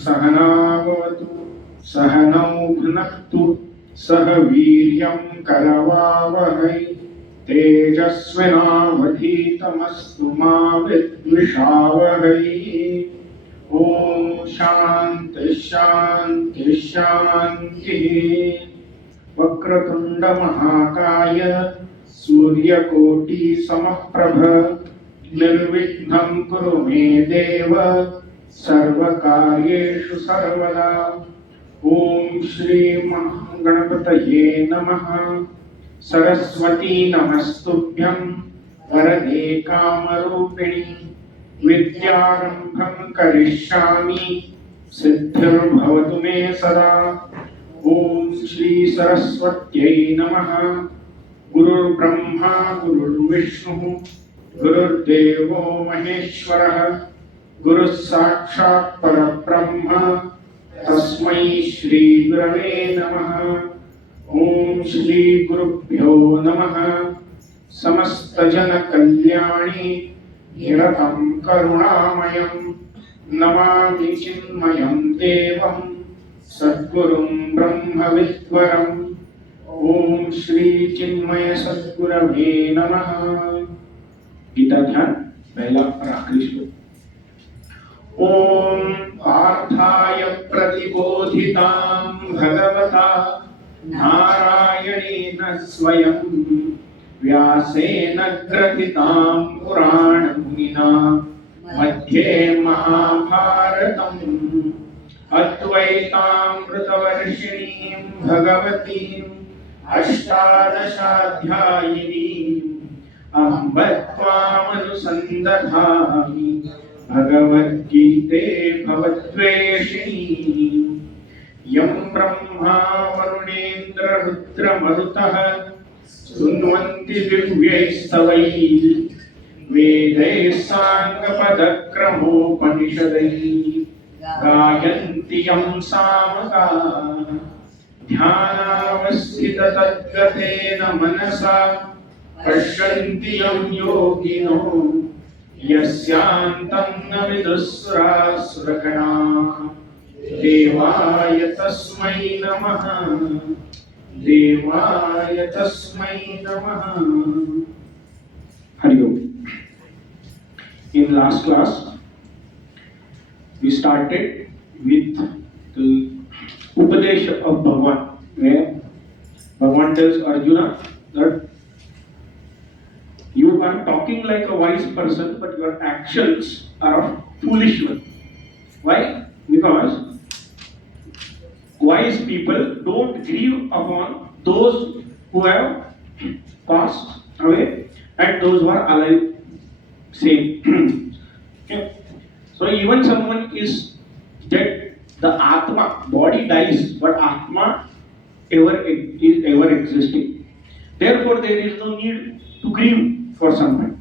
सहनावतु सहनौ भुनक्तु सह वीर्यं करवावहै तेजस्विनावधीतमस्तु मा विद्विषावहै। ॐ शान्ति शान्ति शान्तिः। वक्रतुंड महाकाय सूर्यकोटि समप्रभ निर्विघ्नं कुरु मे देव सर्वकार्येषु सर्वदा। ओम श्री महागणपतये नमः। सरस्वती नमस्तुभ्यं वरदे कामरूपिणि विद्यारंभं करिष्यामि सिद्धिर्भवतु मे सदा। ओम श्री सरस्वत्यै नमः। गुरुर्ब्रह्मा गुरुर्विष्णुः गुरुर्देवो महेश्वरः गुरुः साक्षात् परब्रह्म तस्मै श्री गुरवे नमः। ओम श्री गुरुभ्यो नमः। समस्त जन कल्याणी निरतं करुणामयं नमामि चिन्मयं देवं सद्गुरुं ब्रह्मविद्वरम्। ओम श्री चिन्मय सद्गुरवे नमः। गीता ध्यान पहला और आखिरी श्लोक। ओम पार्थाय प्रतिबोधितां भगवता नारायणेन स्वयं व्यासेन ग्रथितां पुराणमुनिना मध्ये महाभारतम् अद्वैतामृतवर्षिणीं भगवतीम् अष्टादशाध्यायिनीम् अहं त्वामनुसन्दधामि भगवद्गीते भवद्वेषिणीम्। यं ब्रह्मा वरुणेन्द्र रुद्रमरुतः स्तुन्वन्ति दिव्यैस्तवैः वेदैः साङ्गपदक्रमोपनिषदैः गायन्ति यं सामगाः। ध्यानावस्थिततद्गतेन मनसा पश्यन्ति यं योगिनो यस्यान्तं न विदुःसुरासुरगणाः। देवाय तस्मै नमः। देवाय तस्मै नमः। हरि ओम। In last class we started with the Upadesha of Bhagavan, where Bhagavan tells Arjuna that you are talking like a wise person, but your actions are of foolish one. Why? Because wise people don't grieve upon those who have passed away and those who are alive same. Okay. So even someone is dead, the Atma, body dies, but Atma is ever existing. Therefore there is no need to grieve for someone.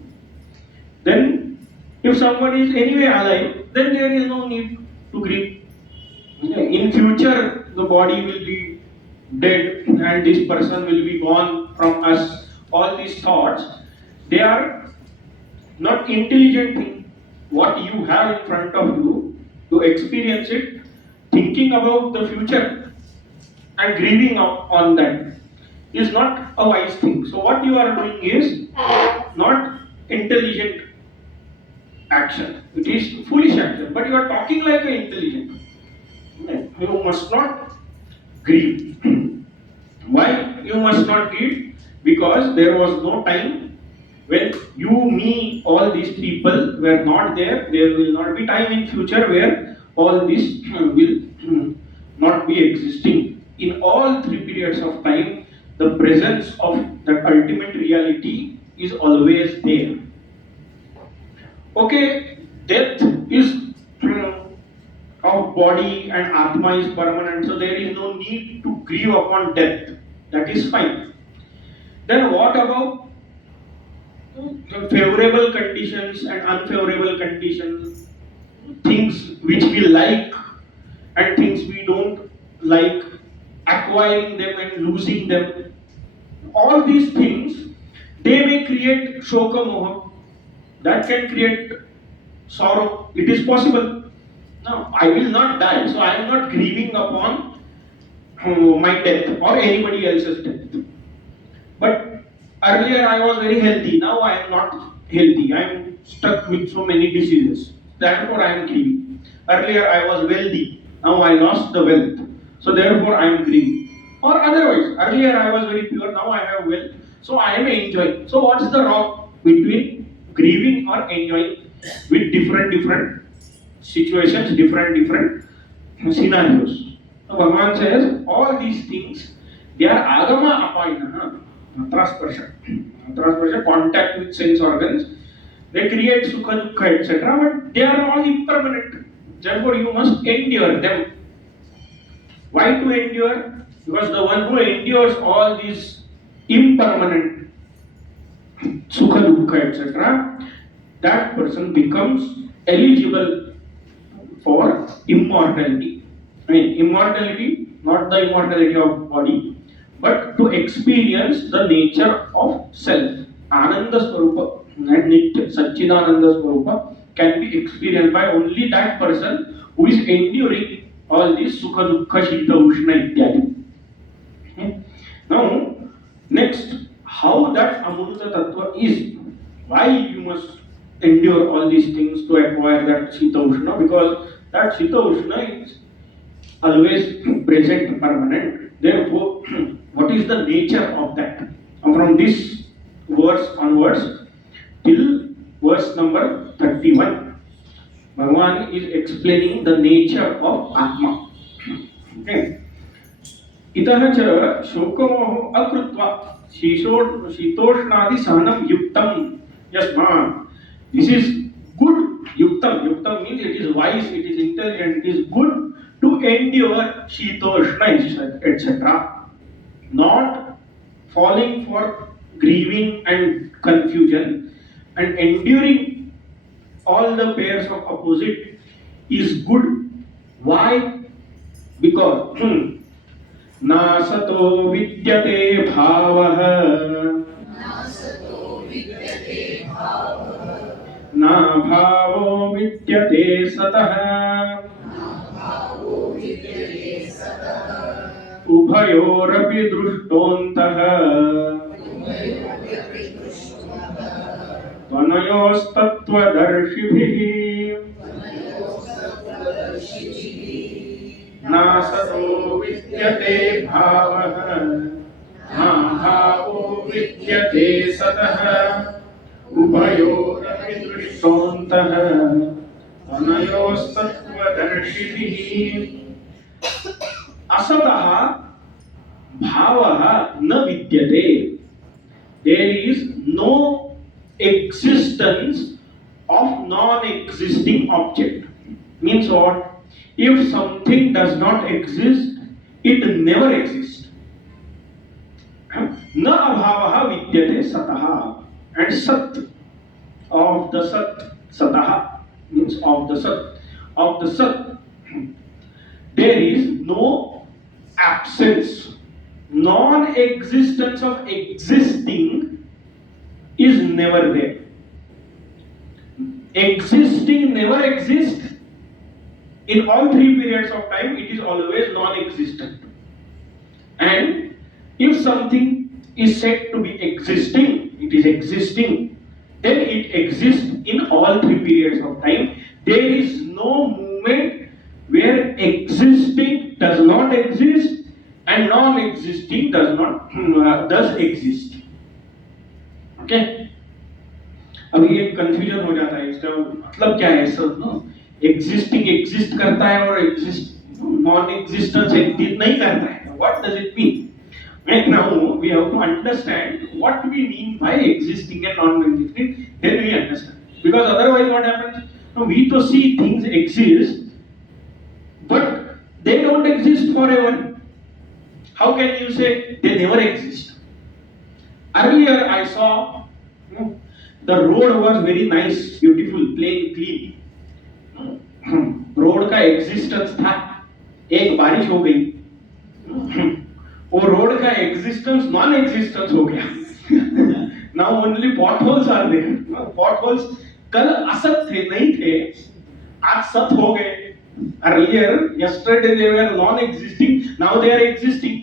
Then if someone is anyway alive, then there is no need to grieve. In future the body will be dead and this person will be gone from us. All these thoughts, they are not intelligent thing. What you have in front of you, to experience it, thinking about the future and grieving on that is not a wise thing. So what you are doing is not intelligent action. It is foolish action. But you are talking like an intelligent. You must not grieve. Why you must not grieve? Because there was no time when you, me, all these people were not there. There will not be time in future where all this will not be existing. In all three periods of time, the presence of that ultimate reality is always there. Okay, death is of body and Atma is permanent, so there is no need to grieve upon death. That is fine. Then what about favorable conditions and unfavorable conditions? Things which we like and things we don't like, acquiring them and losing them. All these things, they may create shoka moha, that can create sorrow. It is possible. Now, I will not die, so I am not grieving upon my death or anybody else's death. But earlier I was very healthy, now I am not healthy. I am stuck with so many diseases. Therefore, I am grieving. Earlier I was wealthy, now I lost the wealth. So, therefore, I am grieving. Or otherwise, earlier I was very pure, now I have wealth, so I am enjoying. So, what's the wrong between grieving or enjoying with different situations, different scenarios? So, Bhagavan says all these things, they are agama apaina, matrasparsha, contact with sense organs. They create sukha, dukkha, etc. But they are all impermanent. Therefore, you must endure them. Why to endure? Because the one who endures all these impermanent sukha, dukkha, etc., that person becomes eligible for immortality. I mean, immortality, not the immortality of body, but to experience the nature of self. Ananda Swarupa and Nitya Satchidananda Swarupa can be experienced by only that person who is enduring all these Sukha Dukkha Shita Ushna Ityadi. Okay. Now, next, how that Amrita Tattva is. Why you must endure all these things to acquire that Shita Ushna? Because that Shita Ushna is always present, permanent. Therefore, what is the nature of that? And from this verse onwards till verse number 31, Bhagavan is explaining the nature of Atma. Okay. Itah cha shokamoho akrutva shitoshnadi sahanam yuktam yasman. This is good. Yuktam means it is wise, it is intelligent, it is good to endure shitoshna, etc. Not falling for grieving and confusion, and enduring all the pairs of opposite is good. Why? Because nasato vidyate bhavah na bhavo vidyate satah उभयोरपि दृष्टोऽन्तः त्वनयोस्तत्त्वदर्शिभिः नासतो विद्यते भावः ना भावो विद्यते सतः उभयोरपि दृष्टोऽन्तः त्वनयोस्तत्त्वदर्शिभिः असतः भावः न विद्यते. There is no existence of non-existing object. Means what? If something does not exist, it never exists. Na abhavah vidyate satah. And sat, of the sat, satah means of the sat. Of the sat, there is no absence. Non-existence of existing is never there. Existing never exists. In all three periods of time, it is always non-existent. And if something is said to be existing, it is existing, then it exists in all three periods of time. There is no moment where existing does not exist and non-existing does exist. Okay? अब ये confusion हो जाता है, इसका मतलब क्या है सब नो? एग्जिस्टिंग एग्जिस्ट करता है और एग्जिस्ट नॉन एग्जिस्टेंस एग्जिस्ट नहीं करता है. What does it mean? And now we have to understand what we mean by existing and non-existing. Then we understand. Because otherwise, what happens? Now, we to see things exist, but they don't exist forever. How can you say they never exist? Earlier, I saw the road was very nice, beautiful, plain, clean. Road का existence था, एक बारिश हो गई, वो road का existence non existence हो गया. Now only potholes are there. Potholes कल असत थे, नहीं थे, आज सत हो गए. Earlier, yesterday they were non-existing, now they are existing.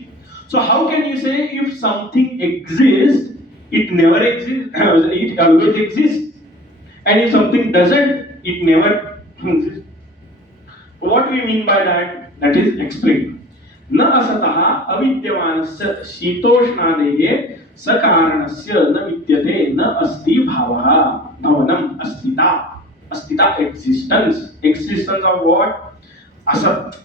So how can you say if something exists, it never exists, it always exists, and if something doesn't, it never exists? What we mean by that? That is explained. न असतः अविद्यमानस्य शीतोष्णादेः सकारणस्य न विद्यते न अस्ति भावः. भवनम अस्तिता. अस्तिता existence. Existence of what? Asat.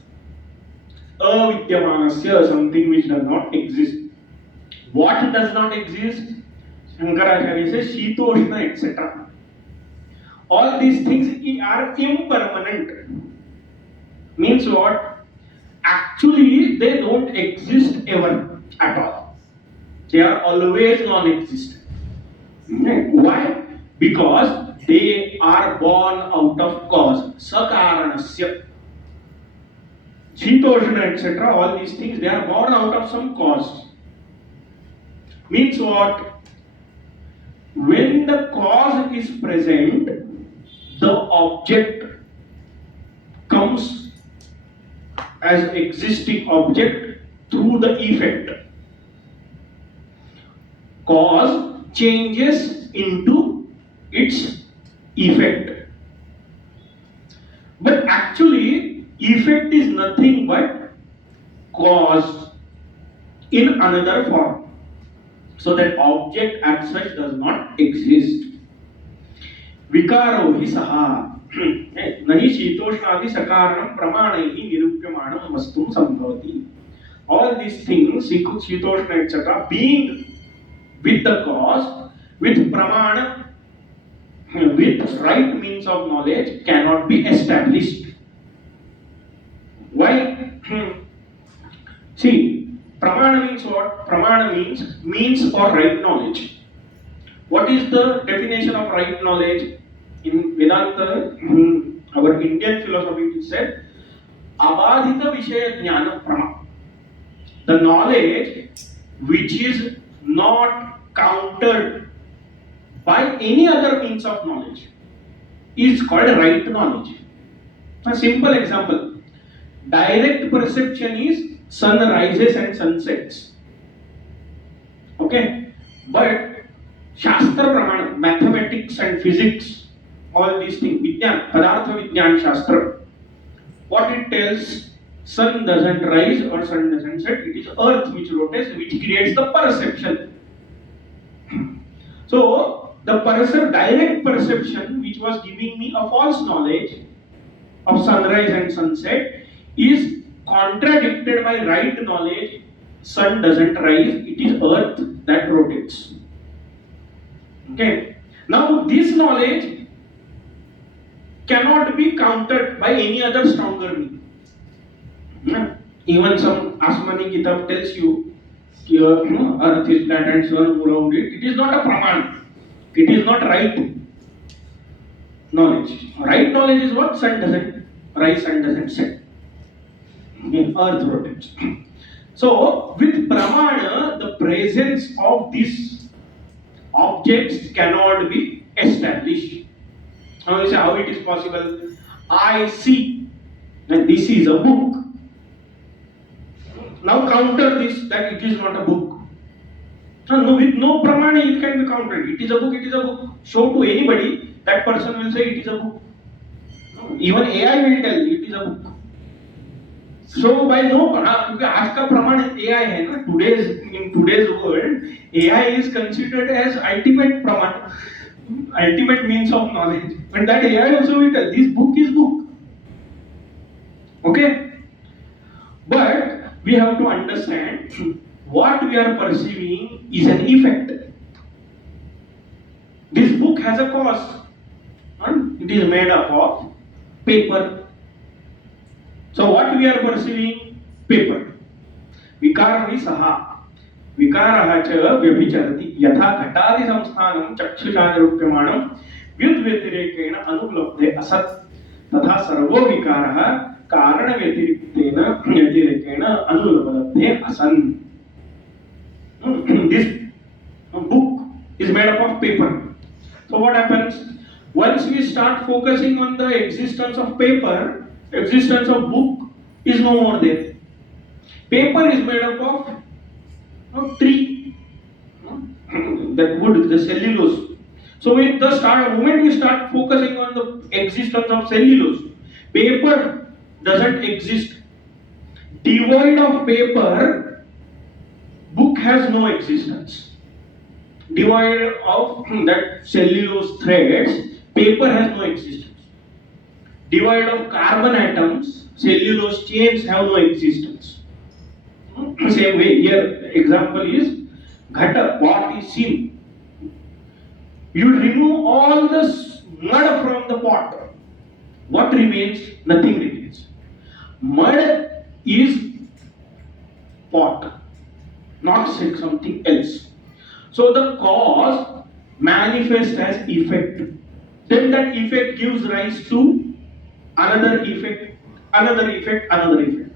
Avidyamanasya, something which does not exist. What does not exist? Shankaracharya says Shitoshna, etc. All these things are impermanent. Means what? Actually, they don't exist ever at all. They are always non-existent. Why? Because they are born out of cause. Sakaranasya. Shitoshna, etc. All these things, they are born out of some cause. Means what? When the cause is present, the object comes as existing object through the effect. Cause changes into its effect. But actually, effect is nothing but cause in another form. So that object as such does not exist. Vikaro hi saha. Nahi shitoshnaadi sakaranam pramanaihi nirupyamanam vastum sambhavati. All these things, shitoshna, etc., being with the cause, with pramana, with right means of knowledge, cannot be established. Why? See, pramana means what? Pramana means for right knowledge. What is the definition of right knowledge? In Vedanta, our Indian philosophy, it said, abadhita vishaya jnana prama. The knowledge which is not countered by any other means of knowledge is called right knowledge. A simple example. Direct perception is sun rises and sunsets. Okay? But Shastra Pramana, mathematics and physics, all these things, Vidyan, Padartha Vidyan Shastra, what it tells, sun doesn't rise or sun doesn't set, it is earth which rotates, which creates the perception. So, the direct perception which was giving me a false knowledge of sunrise and sunset is contradicted by right knowledge. Sun doesn't rise, it is earth that rotates. Okay. Now this knowledge cannot be countered by any other stronger meaning. Even some Asmani Gita tells you earth is flat and sun around it. It is not a praman. It is not right knowledge. Right knowledge is what? Sun doesn't rise, sun doesn't set. Earth rotates. So, with pramana, the presence of these objects cannot be established. Now you say, how it is possible? I see that this is a book. Now counter this that it is not a book. No, with no pramana it can be countered. It is a book, it is a book. Show to anybody, that person will say it is a book. Even AI will tell you it is a book. So by no, क्योंकि आज का प्रमाण AI है ना, in today's world, AI is considered as ultimate प्रमाण, ultimate means of knowledge. But that AI also will tell this book is book. Okay, but we have to understand what we are perceiving is an effect. This book has a cause, and it is made up of paper. So what we are perceiving? Paper. विकारः सः विकारः च व्यभिचरति यथा घटादि संस्थानं चक्षुषा निरूप्यमाणं व्युत्व्यतिरेकेण अनुपलब्धे असत् तथा servo विकारः कारण व्यतिरेकेण अनुपलब्धे असन्. This book is made up of paper. So what happens? Once we start focusing on the existence of paper, existence of book is no more there. Paper is made up of tree, that wood, the cellulose. So with the moment we start focusing on the existence of cellulose, paper doesn't exist. Devoid of paper, book has no existence. Devoid of that cellulose threads, paper has no existence. Devoid of carbon atoms, cellulose chains have no existence. Same way here, example is ghata, pot is seen. You remove all the mud from the pot. What remains? Nothing remains. Mud is pot, not something else. So the cause manifests as effect. Then that effect gives rise to another effect, another effect, another effect.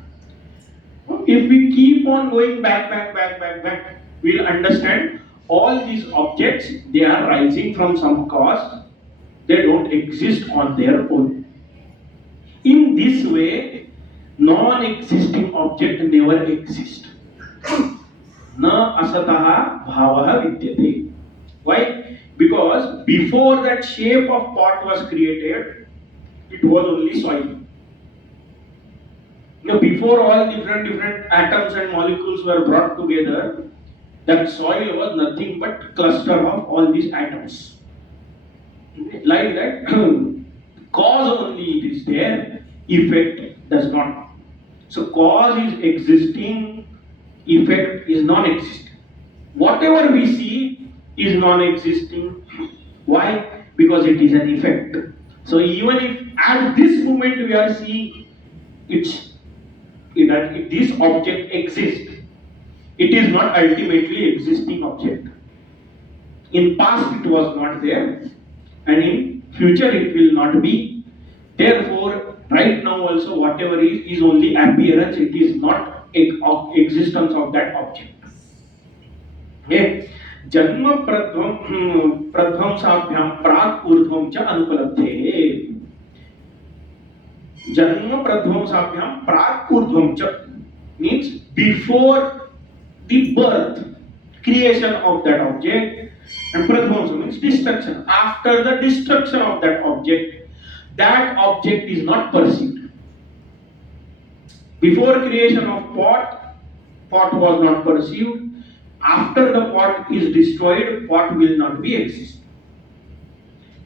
If we keep on going back, we'll understand all these objects, they are rising from some cause. They don't exist on their own. In this way, non-existing object never exists. Na asataha bhavaha vidyate. Why? Because before that shape of pot was created, it was only soil. Before all different atoms and molecules were brought together, that soil was nothing but cluster of all these atoms. Like that, cause only it is there, effect does not. So cause is existing, effect is non-existing. Whatever we see is non-existing. Why? Because it is an effect. So even if at this moment we are seeing that if this object exists, it is not ultimately existing object. In past it was not there, and in future it will not be. Therefore, right now also whatever is only appearance, it is not existence of that object. Okay. Janma pradhamsabhyam prak urdhvam cha anupalabdhe. Janma pradhamsabhyam prak urdhvam cha means before the birth, creation of that object, and pradhamsa means destruction. After the destruction of that object is not perceived. Before creation of pot was not perceived. After the pot is destroyed, pot will not be exist.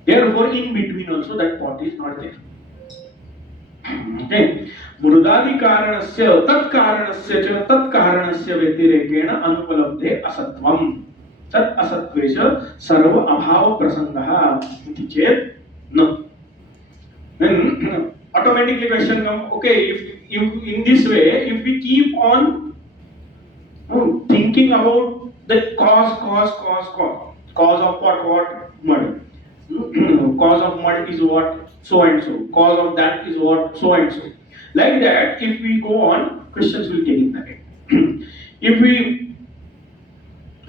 Therefore, in between also that pot is not there. Okay. Murdadi karanasya tat karanasya cha tat karanasya vyatirekena anupalabdhe asatvam. Tat asatvesha sarva abhava prasangaha iti chet no. Then automatically question comes, okay, if in this way, if we keep on thinking about the cause of what mud. Cause of mud is what so and so. Cause of that is what so and so. Like that, if we go on, Christians will take it back. If we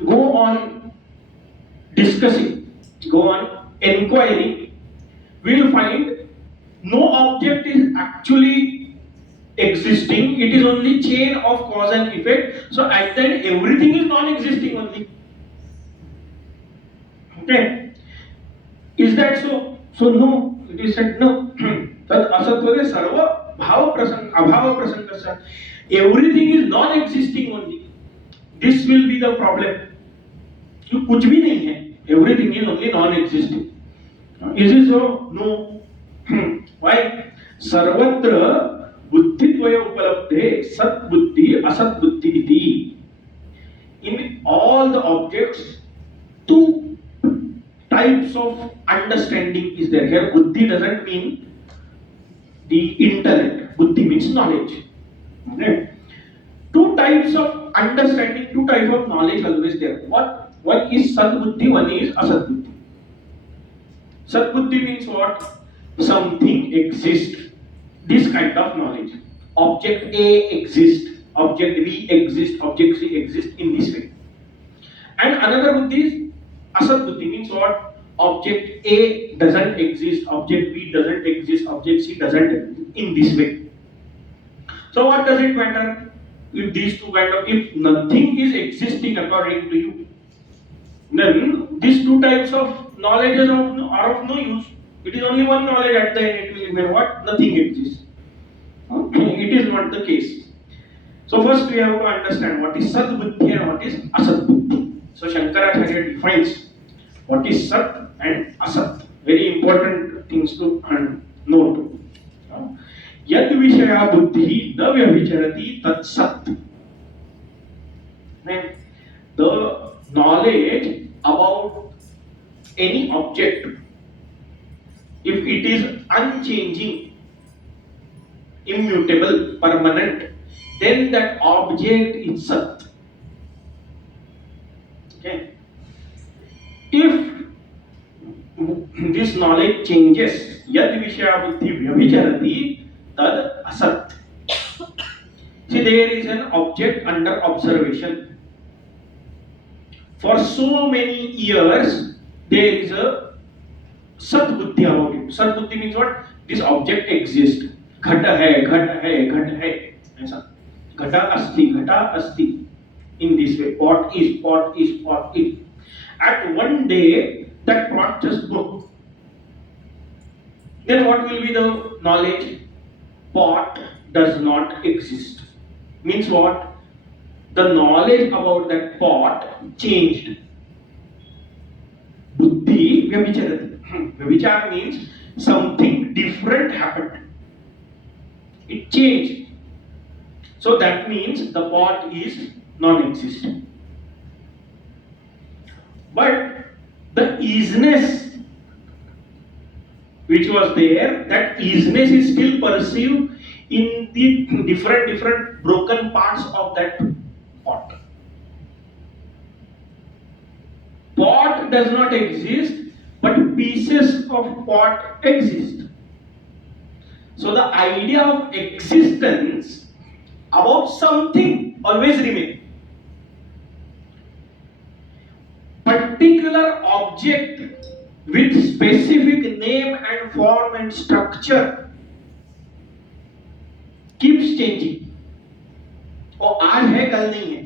go on discussing, go on inquiring, we will find no object is actually existing. It is only chain of cause and effect. So at the end, everything is non-existing only. Okay. Is that so? So no. It is said no. Tad asatvade sarva bhava prasanga abhava prasangasya. Everything is non-existing only. This will be the problem. You kuch bhi nahi hai. Everything is only non-existing. Is it so? No. Why? Sarvatra buddhitvaya upalabdhe sat buddhi asat buddhi iti. in all the objects, two types of understanding is there. Here, buddhi doesn't mean the intellect. Buddhi means knowledge. Okay. Two types of understanding, two types of knowledge always there. What? One is sadbuddhi, one is asadbuddhi. Sadbuddhi means what? Something exists. This kind of knowledge. Object A exists, object B exists, object C exists in this way. And another buddhi is asad buddhi means what? Object A doesn't exist, object B doesn't exist, object C doesn't exist in this way. So what does it matter if these two kind of, if nothing is existing according to you, then these two types of knowledge are of no use. It is only one knowledge at the end. It will remain what? Nothing exists. It is not the case. So first we have to understand what is Sat Buddhi and what is Asat Buddhi. So Shankaracharya defines what is Sat and Asat. Very important things to note. Yad Vishaya Buddhi na vyabhicharati tat Sat. The knowledge about any object, if it is unchanging, immutable, permanent, then that object is Sat. Okay. If this knowledge changes, yad vishaya buddhi vyabhicharati tad asat. See, there is an object under observation. For so many years, there is a Sat buddhi about it. Sat buddhi means what? This object exists. Ghata hai, ghata hai, ghata hai. ऐसा. Ghata asti. In this way, pot is. At one day, that pot just broke. Then what will be the knowledge? Pot does not exist. Means what? The knowledge about that pot changed. Buddhi vyabhicharati. Vyabhichar means something different happened. It changed. So that means the pot is non-existent. But the easiness which was there, that easiness is still perceived in the different broken parts of that pot. Pot does not exist, but pieces of pot exist. So the idea of existence about something always remains. Particular object with specific name and form and structure keeps changing. और आज है कल नहीं है,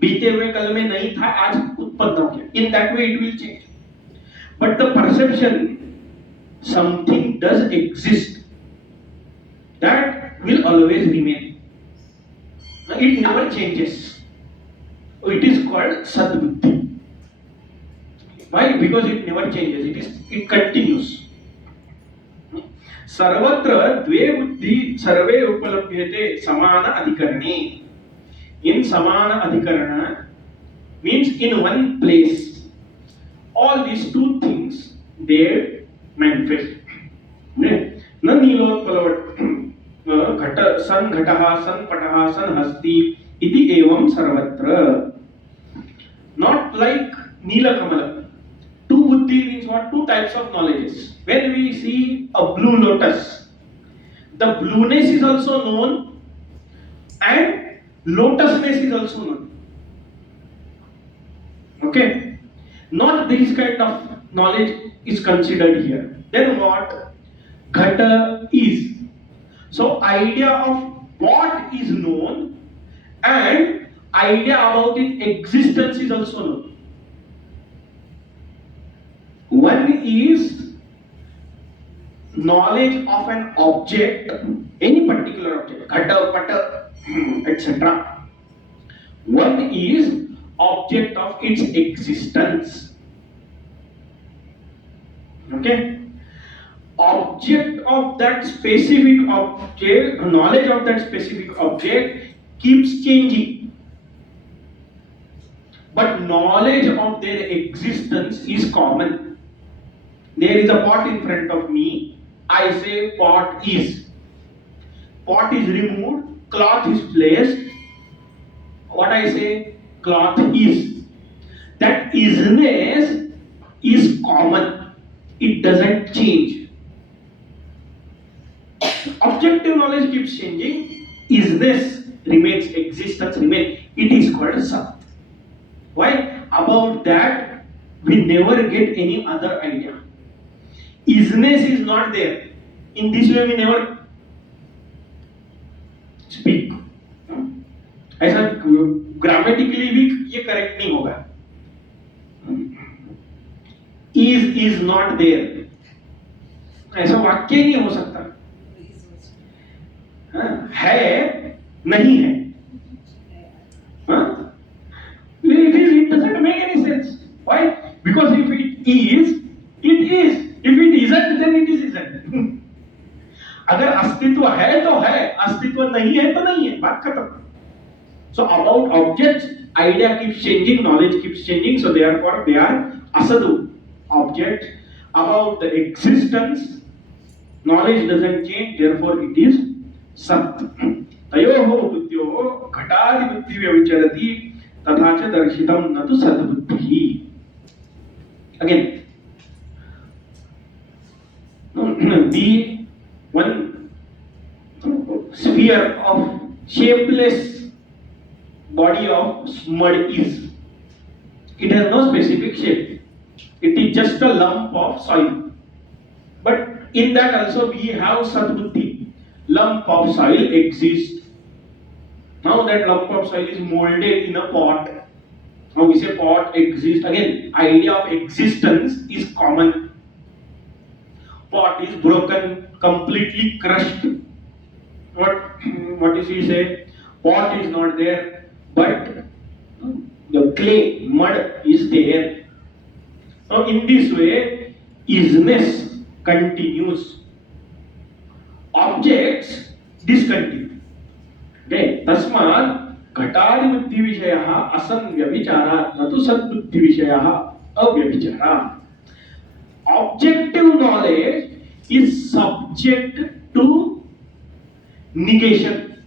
बीते हुए कल में नहीं था, आज उत्पन्न हो गया. In that way it will change. But the perception something does exist, that will always remain. It never changes. It is called Sadbuddhi. Why? Because it never changes. It continues. सर्वत्र द्वे बुद्धि सर्वे उपलभ्यते समान अधिकरणे. In samana adhikarana means in one place. All these two things they manifest. न नीलोत्पलवत् घट सन घटः सन पटः सन हस्ति इति एवं सर्वत्र. Not like Neela Kamala. Two buddhi means what? Two types of knowledges. When we see a blue lotus, the blueness is also known and lotusness is also known. Okay? Not this kind of knowledge is considered here. Then what? Ghata is. So idea of what is known and idea about its existence is also known. One is knowledge of an object, any particular object, ghata, pata, etc. One is object of its existence. Okay? Object of that specific object, knowledge of that specific object keeps changing. but knowledge of their existence is common. There is a pot in front of me. I say pot is. Pot is removed, cloth is placed. What I say? Cloth is. That isness is common. It doesn't change. Objective knowledge keeps changing. Isness remains, existence remains. It is called Sat. Why? About that, we never get any other idea. Isness is not there. In this way, we never speak. ऐसा grammatically भी ये correct नहीं होगा. Is not there. ऐसा वाक्य नहीं हो सकता. है नहीं है. It doesn't make any sense. Why? Because if it is, it is. If it isn't, then it isn't. अगर अस्तित्व है तो है, अस्तित्व नहीं है तो नहीं है, बात खत्म. So about objects, idea keeps changing, knowledge keeps changing, so therefore they are asadu, object. About the existence, knowledge doesn't change, therefore it is sat. तयोः बुद्ध्योः घटादि बुद्धि व्यविचरति तथा च दर्शितं न तु सद्बुद्धिः. Again, the one sphere of shapeless body of mud is. It has no specific shape. It is just a lump of soil. But in that also we have sadbuddhi. Lump of soil exists. Now that lump of soil is molded in a pot. Now we say pot exists. Again, idea of existence is common. Pot is broken, completely crushed. What is he say? Pot is not there, but the clay, mud is there. Now in this way, isness continues. Objects discontinue. Okay, tasmat घटादि बुद्धि विषयः असंव्यभिचारात् न तु सद्बुद्धि विषयः अव्यभिचारात्. Objective knowledge is subject to negation.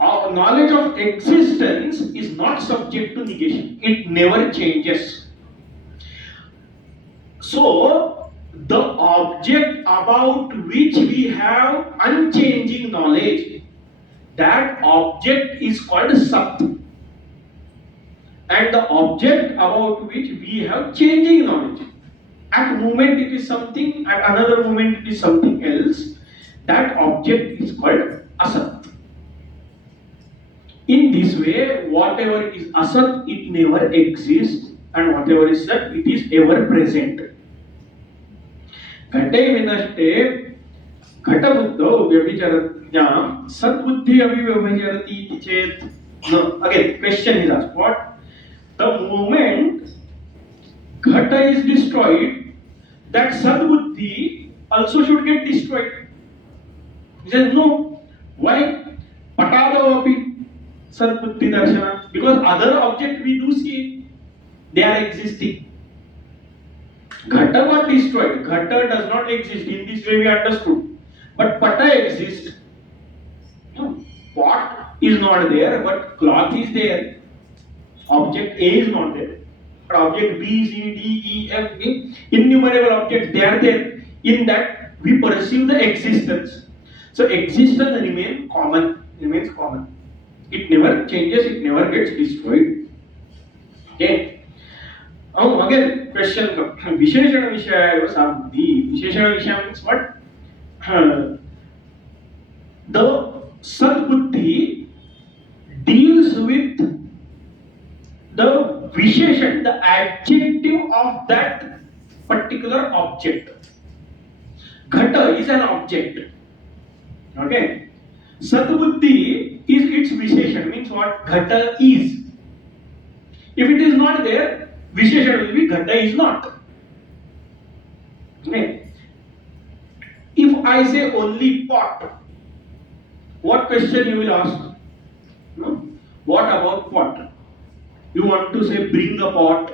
Our knowledge of existence is not subject to negation. It never changes. So, the object about which we have unchanging knowledge, that object is called Sat. And the object about which we have changing knowledge. At moment it is something, at another moment it is something else. That object is called Asat. In this way, whatever is Asat, it never exists, and whatever is Sat, it is ever present. घटे विनष्टे घटबुद्धौ व्यभिचरत्यां सद्बुद्धि अभिव्यभिचरति इति चेत्. No, again, question is asked. What? The moment Ghata is destroyed, that Sadbuddhi also should get destroyed. He says no. Why? Patado api Sadbuddhi darshana. Because other object we do see, they are existing. Ghata got destroyed. Ghata does not exist. In this way we understood. But Pata exists. No. Pot is not there, but cloth is there. Object A is not there. But object B, C, D, E, F, A, innumerable objects, they are there. In that we perceive the existence. So existence remains common. It never changes, it never gets destroyed. Okay. Now again, question Visheshana Vishaya Samdhi. Visheshana Vishaya means what? The Sadbuddhi deals with the Visheshan, the adjective of that particular object. Ghata is an object. Okay. Sadbuddhi is its Visheshan, means what? Ghata is. If it is not there, Visheshan will be Ghata is not. Okay. If I say only pot, what question you will ask? What about pot? You want to say bring a pot.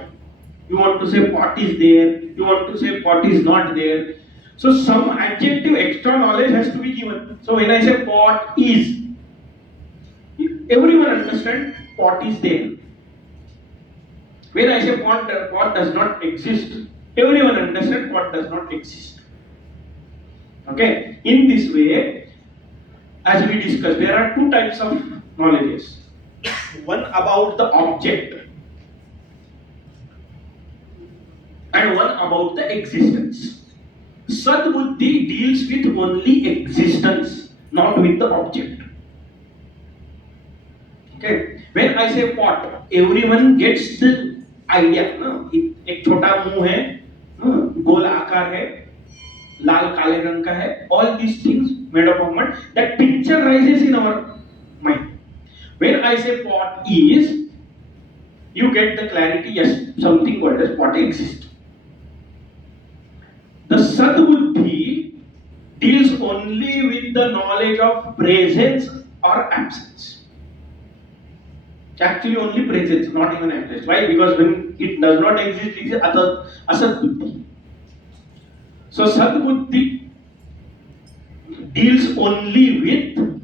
You want to say pot is there. You want to say pot is not there. So some adjective extra knowledge has to be given. So when I say pot is, everyone understand pot is there. When I say pot does not exist, everyone understand pot does not exist. Okay. In this way, as we discussed, there are two types of knowledges. One about the object and one about the existence. Sadbuddhi deals with only existence, not with the object. Okay. When I say pot, everyone gets the idea. No? एक छोटा मुंह है, गोल आकार है, लाल काले रंग का है. All these things made up of mud. That picture rises in our mind. When I say pot is, you get the clarity. Yes, something called as pot exists. The Sadbuddhi deals only with the knowledge of presence or absence. Actually, only presence, not even absence. Why? Because when it does not exist, it is Asadbuddhi. So, Sadbuddhi deals only with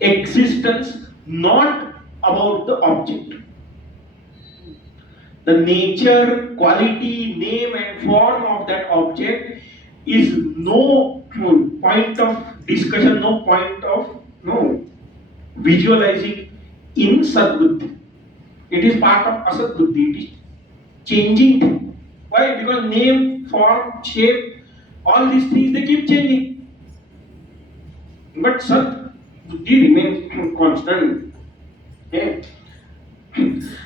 existence, not about the object. The nature, quality, name and form of that object is no point of discussion, no point of visualizing in Sadbuddhi. It is part of Asadbuddhi. It is changing. Why? Because name, form, shape, all these things they keep changing. But Sadbuddhi remains constant. Okay?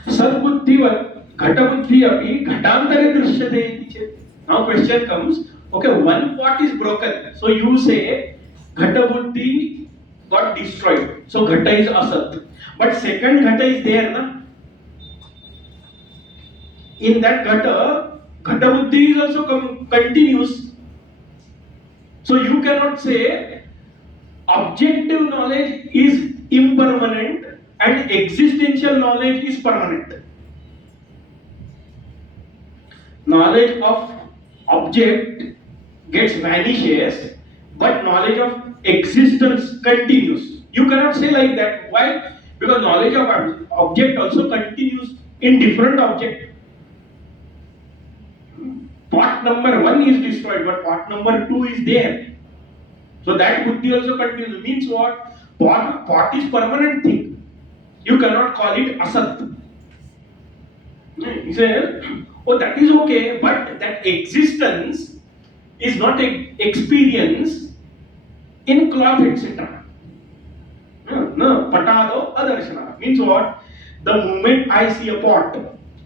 Sadbuddhi Ghatabuddhi api ghatantare drishyate iti chet. Now question comes, okay, one pot is broken. So you say Ghatabuddhi got destroyed. So Ghata is Asat. But second Ghata is there, na? In that Ghatabuddhi is also continuous. So you cannot say objective knowledge is impermanent and existential knowledge is permanent. Knowledge of object gets vanishes, but knowledge of existence continues. You cannot say like that. Why? Because knowledge of object also continues in different object. Part number 1 is destroyed, but part number 2 is there. So that buddhi also continues. Means what? Part is permanent thing. You cannot call it asat. He says, oh, that is okay, but that existence is not an experience in cloth, etc. No, patado adarshana. Means what? The moment I see a pot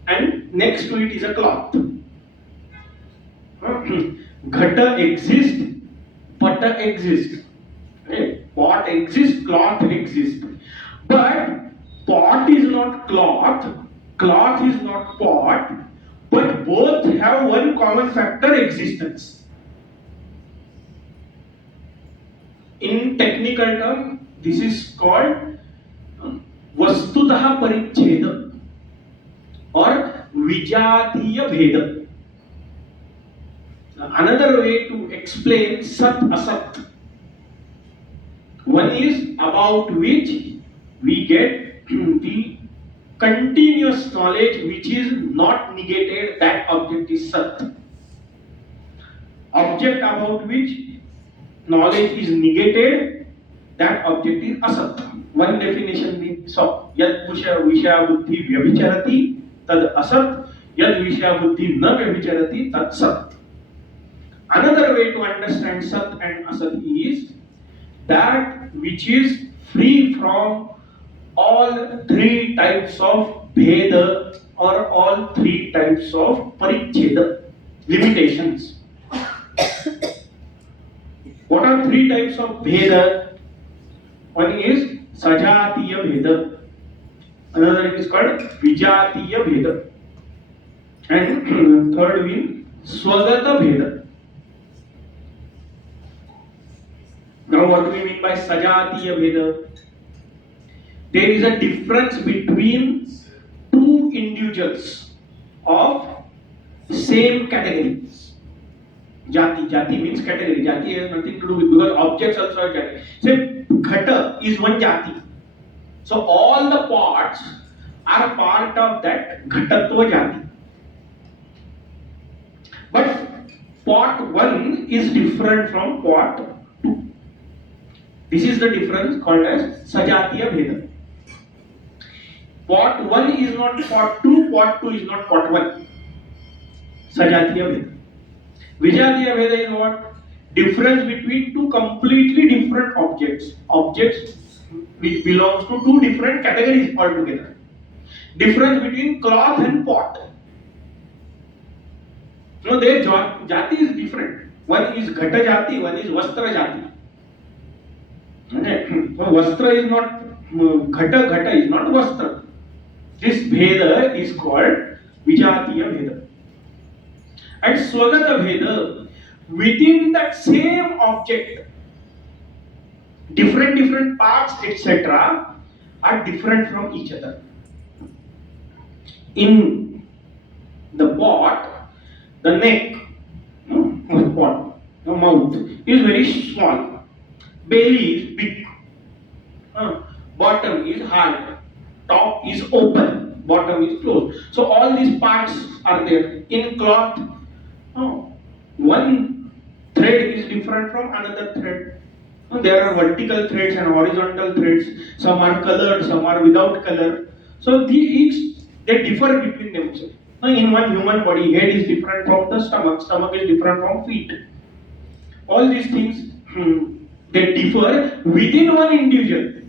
and next to it is a cloth. Ghata exists, pata exists. Pot exists, cloth exists. But pot is not cloth, cloth is not pot, but both have one common factor, existence. In technical term, this is called vastutaha parichheda or vijatiya bheda. Another way to explain sat asat. One is about which we get the continuous knowledge which is not negated, that object is sat. Object about which knowledge is negated, that object is asat. One definition means so yad vishaya buddhi vyabhicharati tad asat, yad vishaya buddhi na vyabhicharati tad sat. Another way to understand sat and asat is that which is free from all three types of bheda or all three types of parichheda, limitations. What are three types of bheda? One is sajatiya bheda, another is called vijatiya bheda, and third is swagata bheda. Now what do we mean by sajatiya bheda? there is a difference between two individuals of same category. Jati means category. Jati has nothing to do with, because objects also are category. Say Ghata is one jati. So all the parts are part of that Ghatatva jati. But part 1 is different from part 2. This is the difference called as Sajatiya Bheda. Part 1 is not part 2, part 2 is not part 1. Sajatiya Bheda. Vijatiya Bheda is what? Difference between two completely different objects. Objects which belongs to two different categories altogether. Difference between cloth and pot. No, their jati is different. One is Ghata jati, one is Vastra jati. Okay. So Vastra is not Ghata is not Vastra. This Bheda is called Vijatiya Bheda. And Swagata Bheda, within that same object, different parts, etc., are different from each other. In the pot, the neck, pot, the mouth is very small, belly is big, bottom is hard, top is open, bottom is closed. So all these parts are there. In cloth, one thread is different from another thread. There are vertical threads and horizontal threads. Some are colored, some are without color. So they differ between themselves. In one human body, head is different from the stomach is different from feet. All these things, they differ within one individual.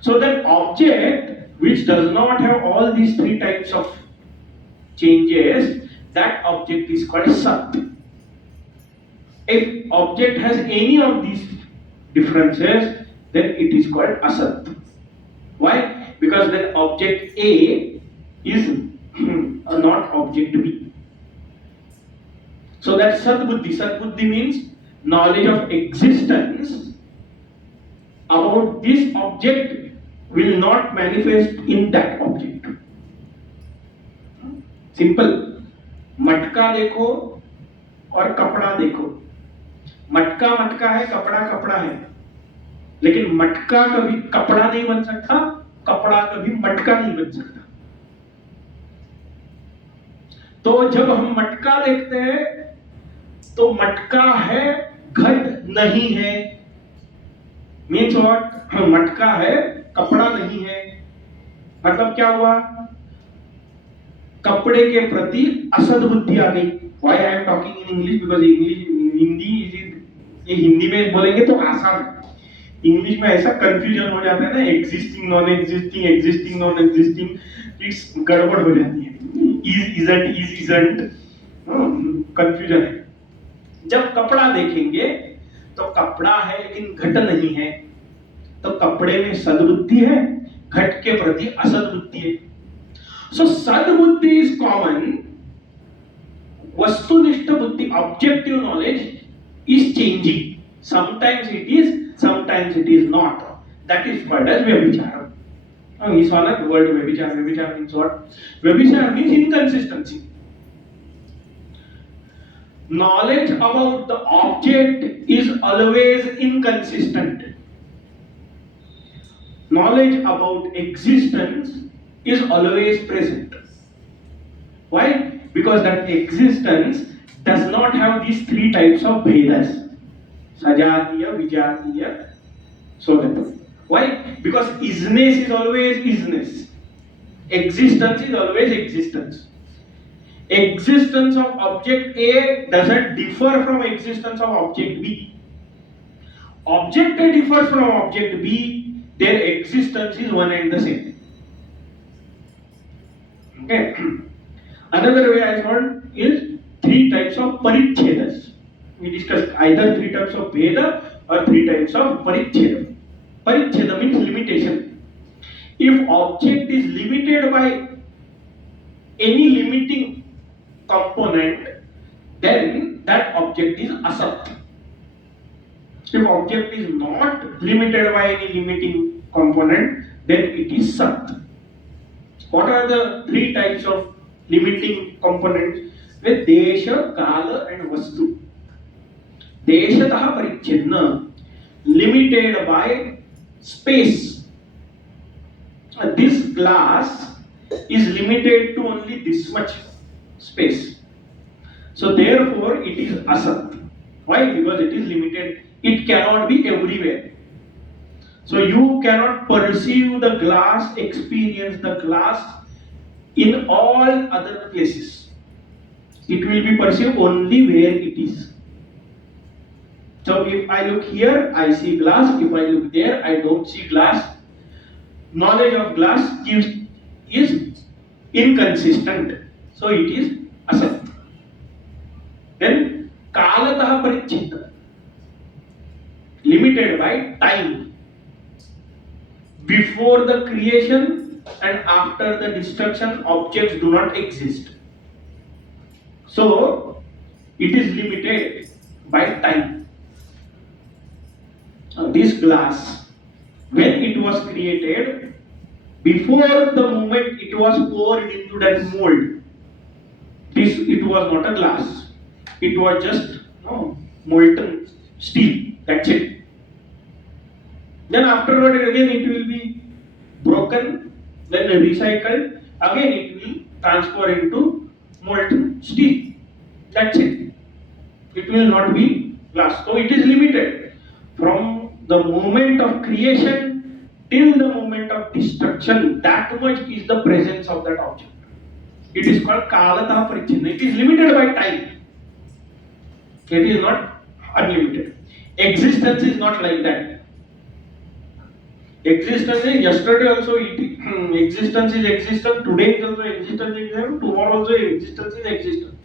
So that object which does not have all these three types of changes, that object is called Sat. If object has any of these differences, then it is called Asat. Why? Because then object A is not object B. So that Sat Buddhi. Sat Buddhi means knowledge of existence about this object will not manifest in that object. Simple. मटका देखो और कपड़ा देखो. मटका मटका है, कपड़ा कपड़ा है, लेकिन मटका कभी कपड़ा नहीं बन सकता, कपड़ा कभी मटका नहीं बन सकता. तो जब हम मटका देखते हैं तो मटका है, घट नहीं है. Means what? मटका है, कपड़ा नहीं है. मतलब क्या हुआ? कपड़े के प्रति असद बुद्धि आ गई. Why I am talking in English? Because Hindi में बोलेंगे तो आसान है. इंग्लिश में ऐसा कंफ्यूजन हो जाता है ना, एग्जिस्टिंग नॉन एग्जिस्टिंग, गड़बड़ हो जाती है. इज इजंट, कंफ्यूजन है. जब कपड़ा देखेंगे तो कपड़ा है लेकिन घट नहीं है, तो कपड़े में सद्बुद्धि है, घट के प्रति असद्बुद्धि है. So Sadbuddhi is common. Vastuniष्ठ buddhi, objective knowledge, is changing. Sometimes it is, sometimes it is not. That is called as Vyabhichara. He saw that word Vyabhichara. Vyabhichara means what? Vyabhichara means inconsistency. Knowledge about the object is always inconsistent. Knowledge about existence is always present. Why? Because that existence does not have these three types of Vedas. Sajatiya, Vijatiya, Swagata. Why? Because isness is always isness. Existence is always existence. Existence of object A doesn't differ from existence of object B. Object A differs from object B, their existence is one and the same. Okay. Another way I saw is three types of parichedas. We discussed either three types of Veda or three types of paricheda. Paricheda means limitation. If object is limited by any limiting component, then that object is asat. If object is not limited by any limiting component, then it is Sat. What are the three types of limiting components? With Desha, Kala and Vastu. Deshatah Parichinna, limited by space. This glass is limited to only this much space. So therefore it is Asat. Why? Because it is limited. It cannot be everywhere. So you cannot perceive the glass, experience the glass in all other places. It will be perceived only where it is. So if I look here, I see glass. If I look there, I don't see glass. Knowledge of glass is inconsistent. So it is asat. Then kalatah parichita, limited by time. Before the creation and after the destruction, objects do not exist. So it is limited by time. This glass, when it was created, before the moment it was poured into that mold, it was not a glass. It was just molten steel. That's it. Then afterward again it will be broken, then recycled. Again it will transfer into molten steel. That's it. It will not be glass. So it is limited from the moment of creation till the moment of destruction. That much is the presence of that object. It is called kalatah parichinna. It is limited by time. It is not unlimited. Existence is not like that. Existence is yesterday also existence is existence, today is also existence is existence, tomorrow also existence is existence.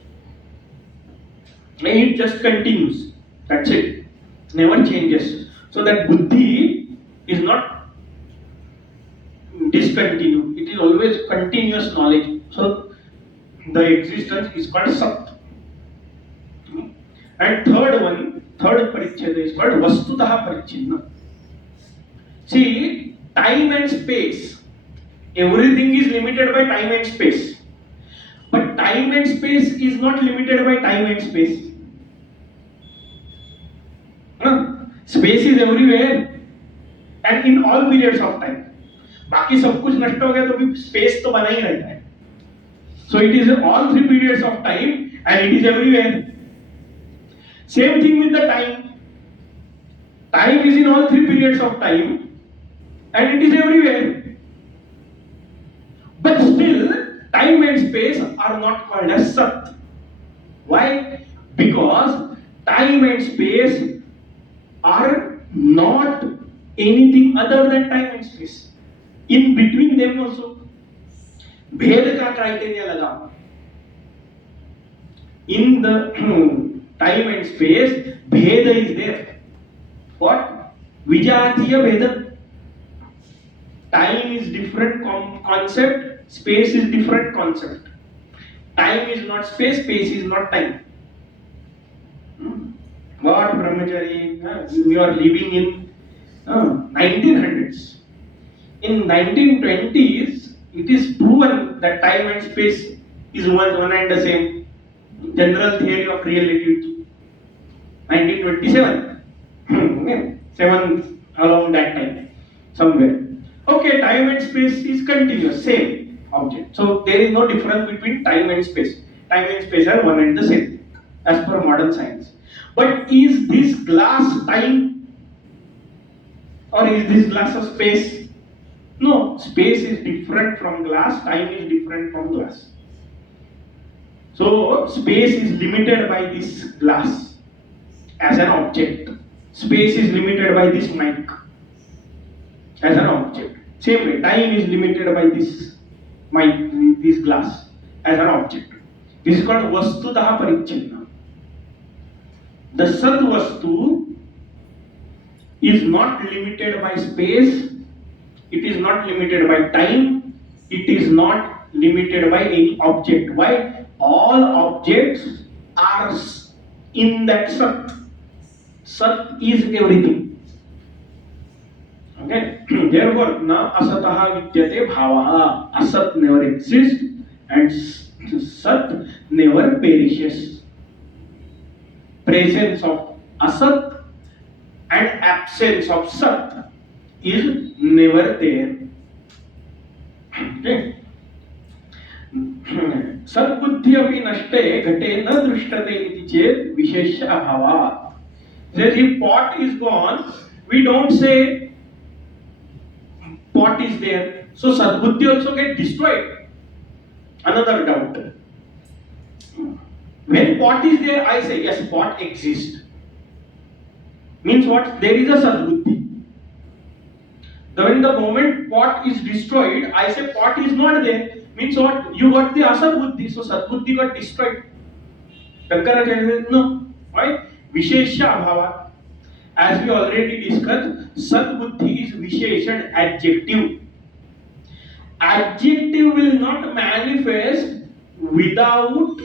And it just continues. That's it. Never changes. So that buddhi is not discontinued. It is always continuous knowledge. So the existence is called sat. And third paricheda is called vastutah parichinna. See, time and space. Everything is limited by time and space. But time and space is not limited by time and space. Space is everywhere and in all periods of time. बाकी सब कुछ नष्ट हो गया तो भी space तो बना ही रहता है. So it is all three periods of time and it is everywhere. Same thing with the time. Time is in all three periods of time and it is everywhere. But still, time and space are not called as Sat. Why? Because time and space are not anything other than time and space. In between them also, भेद का criteria लगा. In the time and space, भेद is there. What? Vijatiya भेद. Time is different concept, space is different concept. Time is not space, space is not time. What brahmachari? You are living in 1900s. In 1920s, it is proven that time and space is one and the same. General theory of relativity. 1927. 7 along that time, somewhere. Okay, time and space is continuous, same object. So there is no difference between time and space. Time and space are one and the same, as per modern science. But is this glass time or is this glass of space? No, space is different from glass, time is different from glass. So space is limited by this glass as an object. Space is limited by this mic as an object. Same way, time is limited by this mic, this glass as an object. This is called vastutah parichinna. The Sat Vastu is not limited by space, it is not limited by time, it is not limited by any object. Why? All objects are in that Sat. Sat is everything. Okay? Therefore, na asatah vidyate bhavaha. Asat never exists and sat never perishes. Presence of asat and absence of sat is never there. Okay? सद्बुद्धि अपि नष्टे घटे न दृष्टते इति चेत् विशेष अभावात्. Says if pot is gone, we don't say pot is there. So sadbuddhi also get destroyed. Another doubt. When pot is there, I say yes, pot exists. Means what? There is a sadbuddhi. When the moment pot is destroyed, I say pot is not there. Means what? You got the asadbuddhi, so sadbuddhi got destroyed. Shankaracharya no. Why? Vishesha abhava. As we already discussed, sadbuddhi is visheshan, adjective. Adjective will not manifest without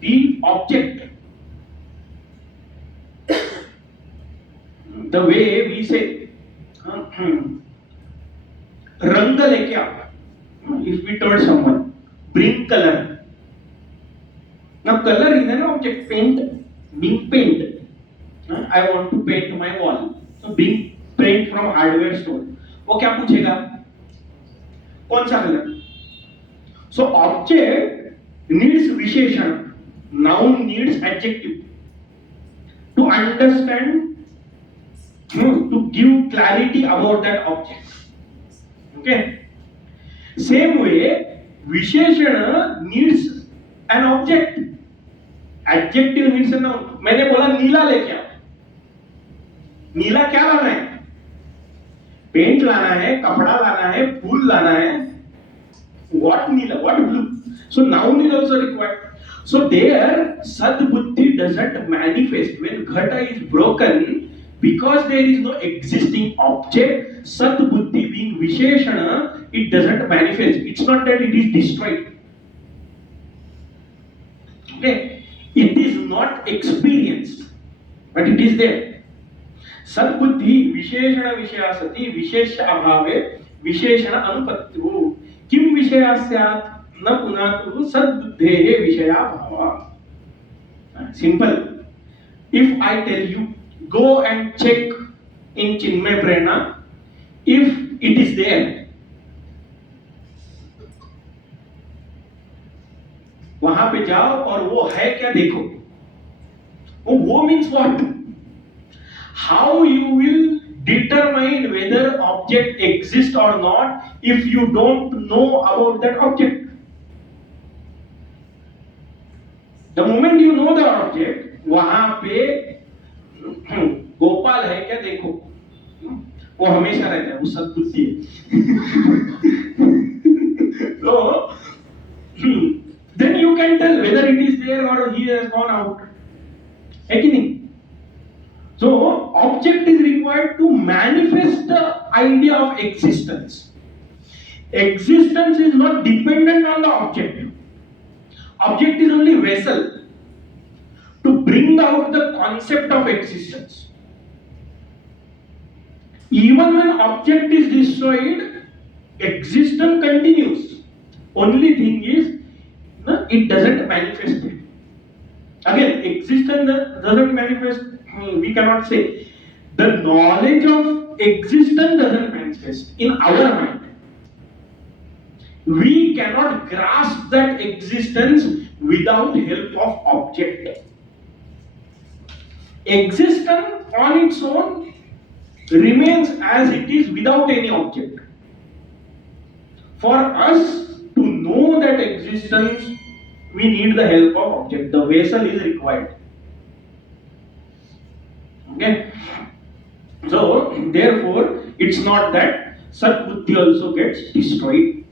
the object. The way we say, रंग लेके आओ. If we told someone, bring color. Now color is an object, paint, being paint. I want to paint my wall. So bring paint from hardware store. वो क्या पूछेगा? कौन सा colour? So object needs विशेषण. Noun needs adjective. To understand, to give clarity about that object. Okay? Same way, विशेषण needs an object. Adjective needs a noun. मैंने बोला नीला लेके आओ. नीला क्या लाना है? पेंट लाना है, कपड़ा लाना है, फूल लाना है. What Neela? What blue? So noun is also required. So there, sadbuddhi doesn't manifest when ghata is broken because there is no existing object. Sadbuddhi being visheshana, it doesn't manifest. It's not that it is destroyed. Okay, it is not experienced, but it is there. सद्बुद्धि विशेषण विषया सति विशेष अभावे विशेषण अनुपत्तिः. किम विषया स्यात् न पुनातु सद्बुद्धेः विषया भावः. Simple. If I tell you, go and check in Chinmay Prerna if it is there. वहां पे जाओ और वो है क्या देखो. वो means what? How you will determine whether object exists or not if you don't know about that object. The moment you know the object, वहां पे गोपाल है क्या देखो. वो हमेशा रहता है, वो सद्बुद्धि है. So then you can tell whether it is there or he has gone out. है कि नहीं? So object is required to manifest the idea of existence. Existence is not dependent on the object. Object is only vessel to bring out the concept of existence. Even when object is destroyed, existence continues. Only thing is, it doesn't manifest. Again, existence doesn't manifest. We cannot say. The knowledge of existence doesn't manifest in our mind. We cannot grasp that existence without help of object. Existence on its own remains as it is without any object. For us to know that existence, we need the help of object. The vessel is required. Okay? So, therefore, it's not that sadbuddhi also gets destroyed.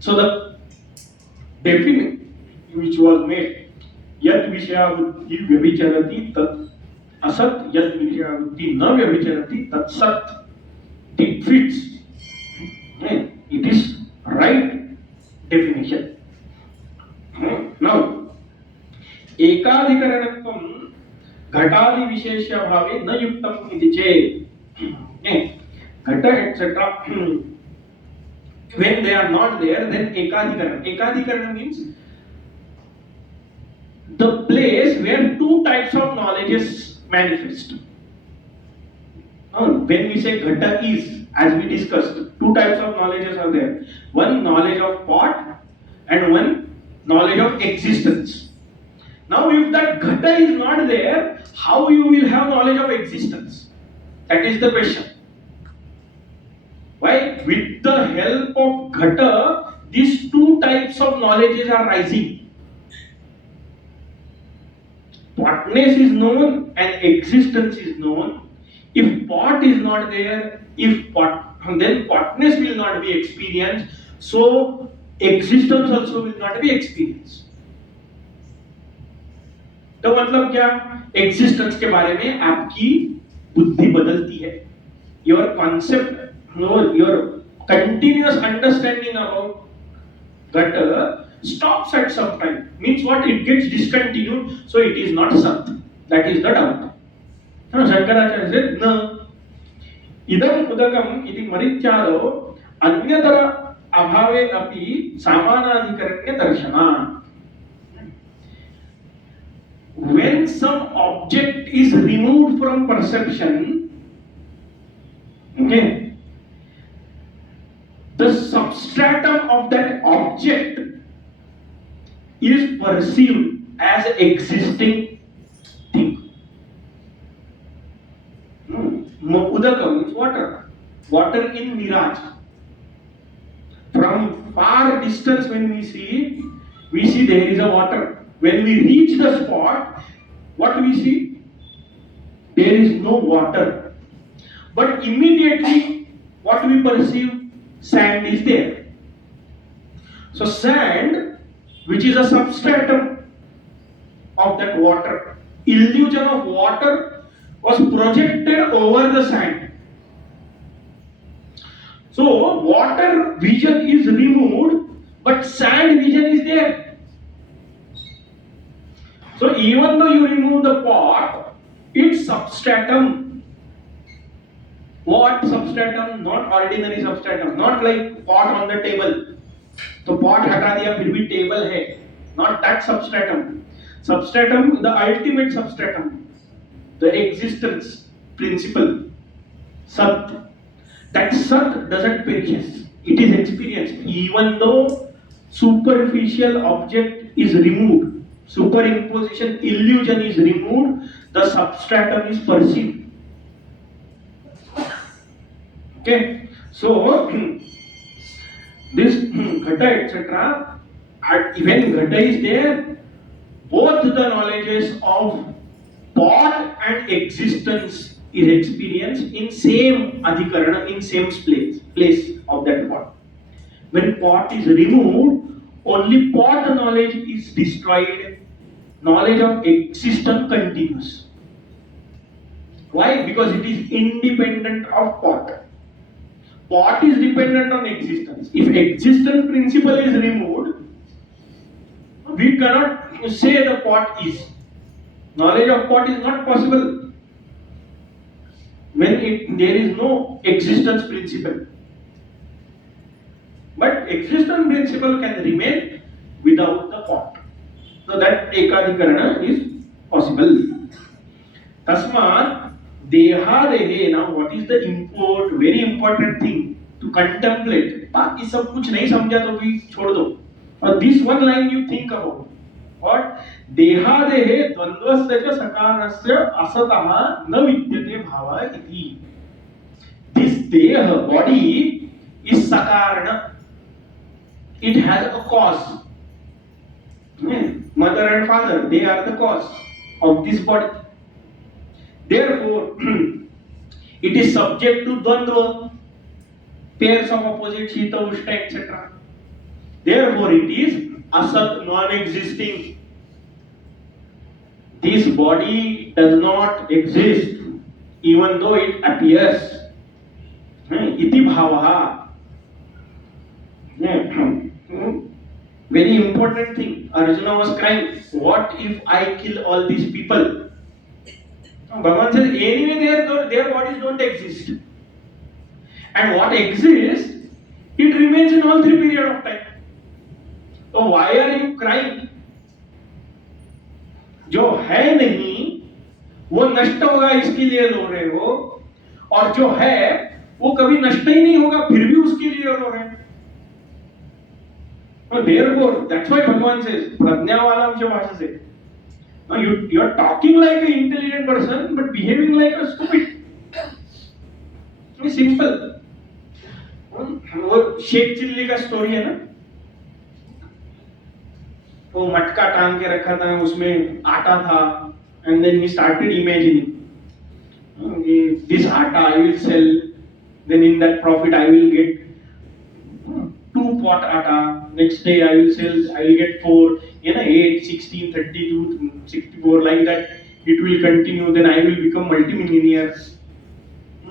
So, the definition which was made, yat vishaya buddhi vyabhicharati tat asat, yat vishaya buddhi na vyabhicharati tat sat. It fits. Okay? It is right definition. Now, एकाधिकरणत्वं घटादि विशेष्य भावे न युक्तम इति चेत्. Ghata, etc. When they are not there, then ekadikaran. Ekadikaran means the place where two types of knowledges manifest. When we say ghata is, as we discussed, two types of knowledges are there. One knowledge of pot and one knowledge of existence. Now, if that ghata is not there, how you will have knowledge of existence? That is the question. Why? With the help of ghata, these two types of knowledges are rising. Potness is known and existence is known. If pot is not there, then potness will not be experienced. So existence also will not be experienced. तो मतलब क्या? Existence के बारे में आपकी बुद्धि बदलती है. Your concept, your continuous understanding about that stops at some time. Means what? It gets discontinued, so it is not Sat. That is the doubt. Shankaracharya said, no. Idam udakam iti marityalo anyatara abhave api samanadhikaranya darshana. When some object is removed from perception, okay, the substratum of that object is perceived as existing thing. Udakam means water. Water in mirage. From far distance when we see there is a water. When we reach the spot, what we see? There is no water. But immediately, what we perceive? Sand is there. So sand, which is a substratum of that water, illusion of water was projected over the sand. So water vision is removed, but sand vision is there. So even though you remove the pot, its substratum, what substratum? Not ordinary substratum, not like pot on the table. तो pot हटा दिया फिर भी table है. Not that substratum. Substratum, the ultimate substratum, the existence principle, Sat. That Sat doesn't perish. It is experienced even though superficial object is removed. Superimposition illusion is removed, the substratum is perceived. Okay, so this ghata etc. When ghata is there, both the knowledges of pot and existence is experienced in same adhikarana, in same place of that pot. When pot is removed, only pot knowledge is destroyed, knowledge of existence continues. Why? Because it is independent of pot. Pot is dependent on existence. If existence principle is removed, we cannot say the pot is. Knowledge of pot is not possible when there is no existence principle. But existence principle can remain without the pot. So that ekadikarana is possible. Tasmat dehadehe. Now what is the import? Very important thing to contemplate. बाकी सब कुछ नहीं समझा तो भी छोड़ दो. और this one line you think about. What? देहादेहे द्वंद्वस्य च सकारस्य असतः न विद्यते भाव इति. This deha, body, is sakarana. It has a cause. Mother and father, they are the cause of this body. Therefore, it is subject to dvandva, pairs of opposites, shita, ushta, etc. Therefore, it is asat, non-existing. This body does not exist, even though it appears. Iti bhavaha. Very important thing. Arjuna was crying, what if I kill all these people? Bhagavan says, anyway their bodies don't exist. and what exists, it remains in all three period of time. So why are you crying? जो है नहीं वो नष्ट होगा इसके लिए रो रहे हो, और जो है वो कभी नष्ट ही नहीं होगा फिर भी उसके लिए रो रहे हैं. Therefore, that's why Bhagavan says, प्रज्ञावाला जो भाषा से, you are talking like an intelligent person but behaving like a stupid. It's simple. वो शेख चिल्ली का स्टोरी है ना, वो मटका टांग के रखा था, उसमें आटा था, and then he started imagining, this atta I will sell, then in that profit I will get 2 pot atta, next day I will sell, I will get 4, 8, 16, 32, 64, like that it will continue, then I will become multi-millionaire,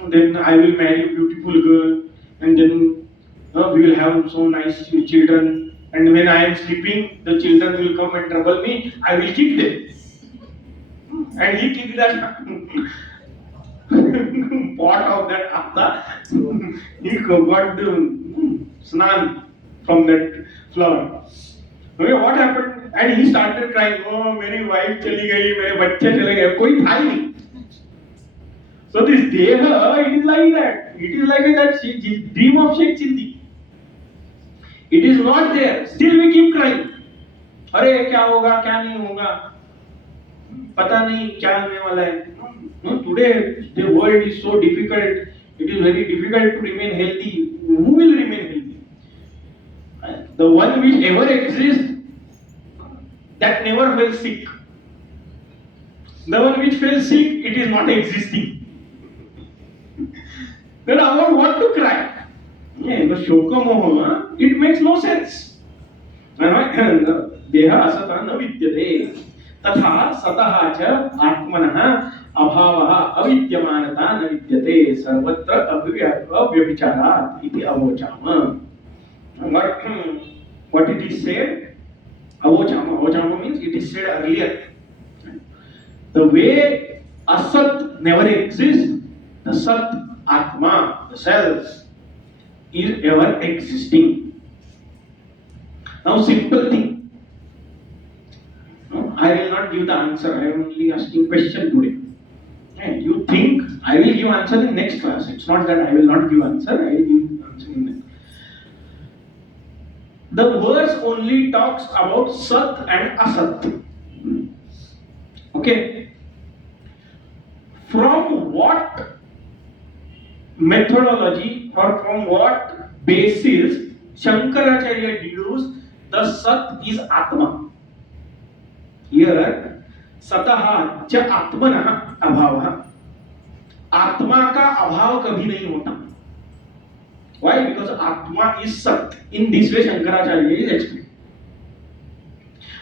then I will marry a beautiful girl, and then we will have so nice children, and when I am sleeping, the children will come and trouble me, I will kick them. And he kicked that pot of that atta. He got the snan from that flower. Okay, what happened? And he started crying, oh, मेरी wife चली गई, मेरे बच्चे चले गए, कोई था ही नहीं. So this deha, it is like that. It is like that dream of Sheikh Chindi. It is not there. Still we keep crying. अरे क्या होगा, क्या नहीं होगा, पता नहीं क्या होने वाला है. No, today the world is so difficult. It is very difficult to remain healthy. Who will remain healthy? The one which ever exists, that never fell sick. The one which fell sick, it is not existing. Then about what to cry? The shokamoha, it makes no sense. देह असतः न विद्यते तथा सतः च आत्मनः अभावः अविद्यमानता न विद्यते सर्वत्र अव्यभिचारात् इति अवोचाम. What it is said? Avocama means it is said earlier. The way asat never exists, the sat, atma, the self, is ever existing. Now, simple thing. No, I will not give the answer. I am only asking question today. And you think I will give answer in next class. It's not that I will not give answer. I will give answer in next. The verse only talks about sat and asat. Okay. From what methodology or from what basis Shankaracharya deduced the sat is atma? Here सतः च आत्मनः अभावः. आत्मा का अभाव कभी नहीं होता. Why? Because atma is sat. In this way Shankaracharya is explaining.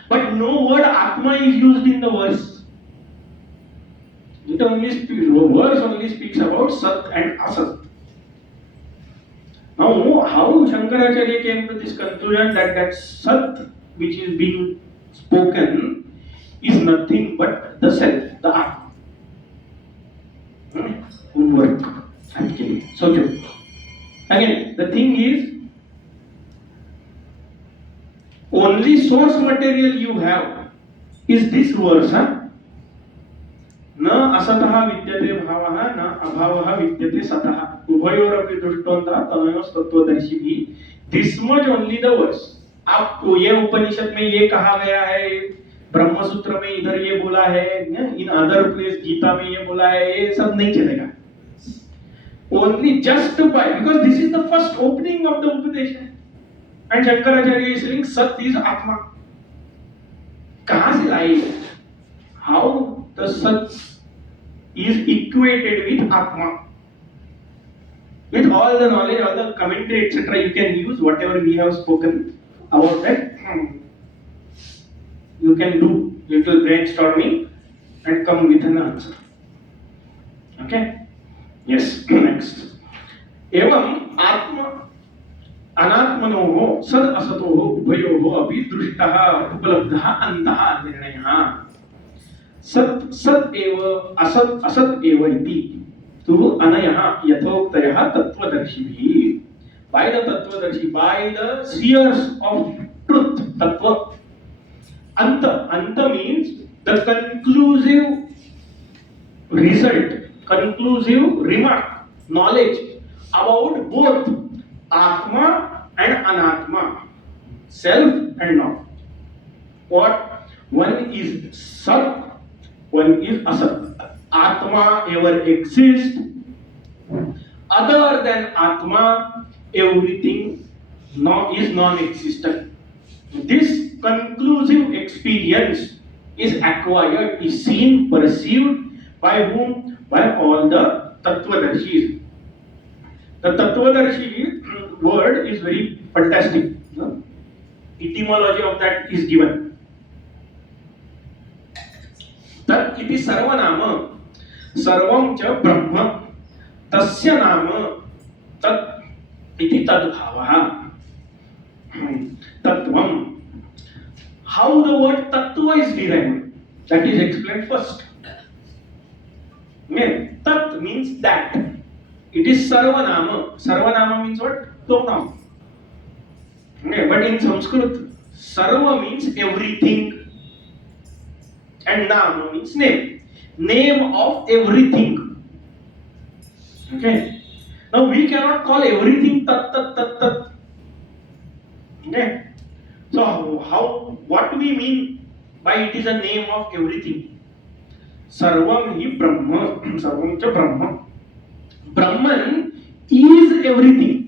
But no word atma is used in the verse. The verse only speaks about sat and asat. Now, how Shankaracharya came to this conclusion that sat which is being spoken is nothing but the self, the atma. Work. So true. Again, the thing is, only source material you have is this verse. न असतः विद्यते भावः न अभावः विद्यते सतः उभयोरपि दृष्टोऽन्तः तनयोस्तत्त्वदर्शिभिः. This much only the verse. आपको ये उपनिषद में ये कहा गया है, ब्रह्म सूत्र में इधर ये बोला है, इन अदर प्लेस गीता में ये बोला है, ये सब नहीं चलेगा. Only just by, because this is the first opening of the Upadesha. And Shankaracharya is saying Sat is Atma. कहाँ से लाए? How the Sat is equated with Atma. With all the knowledge, all the commentary, etc., you can use whatever we have spoken about that. You can do little brainstorming and come with an answer. Okay? Yes. Next. एवं आत्म अनात्मनोः सद असतोः उभयोः अपि दृष्टः उपलब्धः अन्तः निर्णयः. सत् सत् एव असत् असत् एव इति. tu anayah yathoktayah tattvadarshibhi. By the tattvadarshi, by the seers of truth, tattva. Anta means the conclusive result, conclusive remark, knowledge about both atma and anatma, self and not. What? One is sat, one is asat. Atma ever exists. Other than Atma, everything is non-existent. This conclusive experience is acquired, is seen, perceived by whom? By all the Tattvadarshis. The Tattvadarshi word is very fantastic. Etymology of that is given. Tat iti sarvanama sarvam cha brahma tasya nama tat iti tadbhavaha tattvam. How the word tattva is derived? That is explained first. Okay. Tat means that. It is sarvanama. Sarvanama means what? Pronoun. Okay. But in Sanskrit, sarva means everything, and nama means name. Name of everything. Okay. Now we cannot call everything tat tat tat tat. Okay. So what we mean by it is a name of everything. Sarvam hi Brahma. Sarvam cha Brahma. Brahman is everything.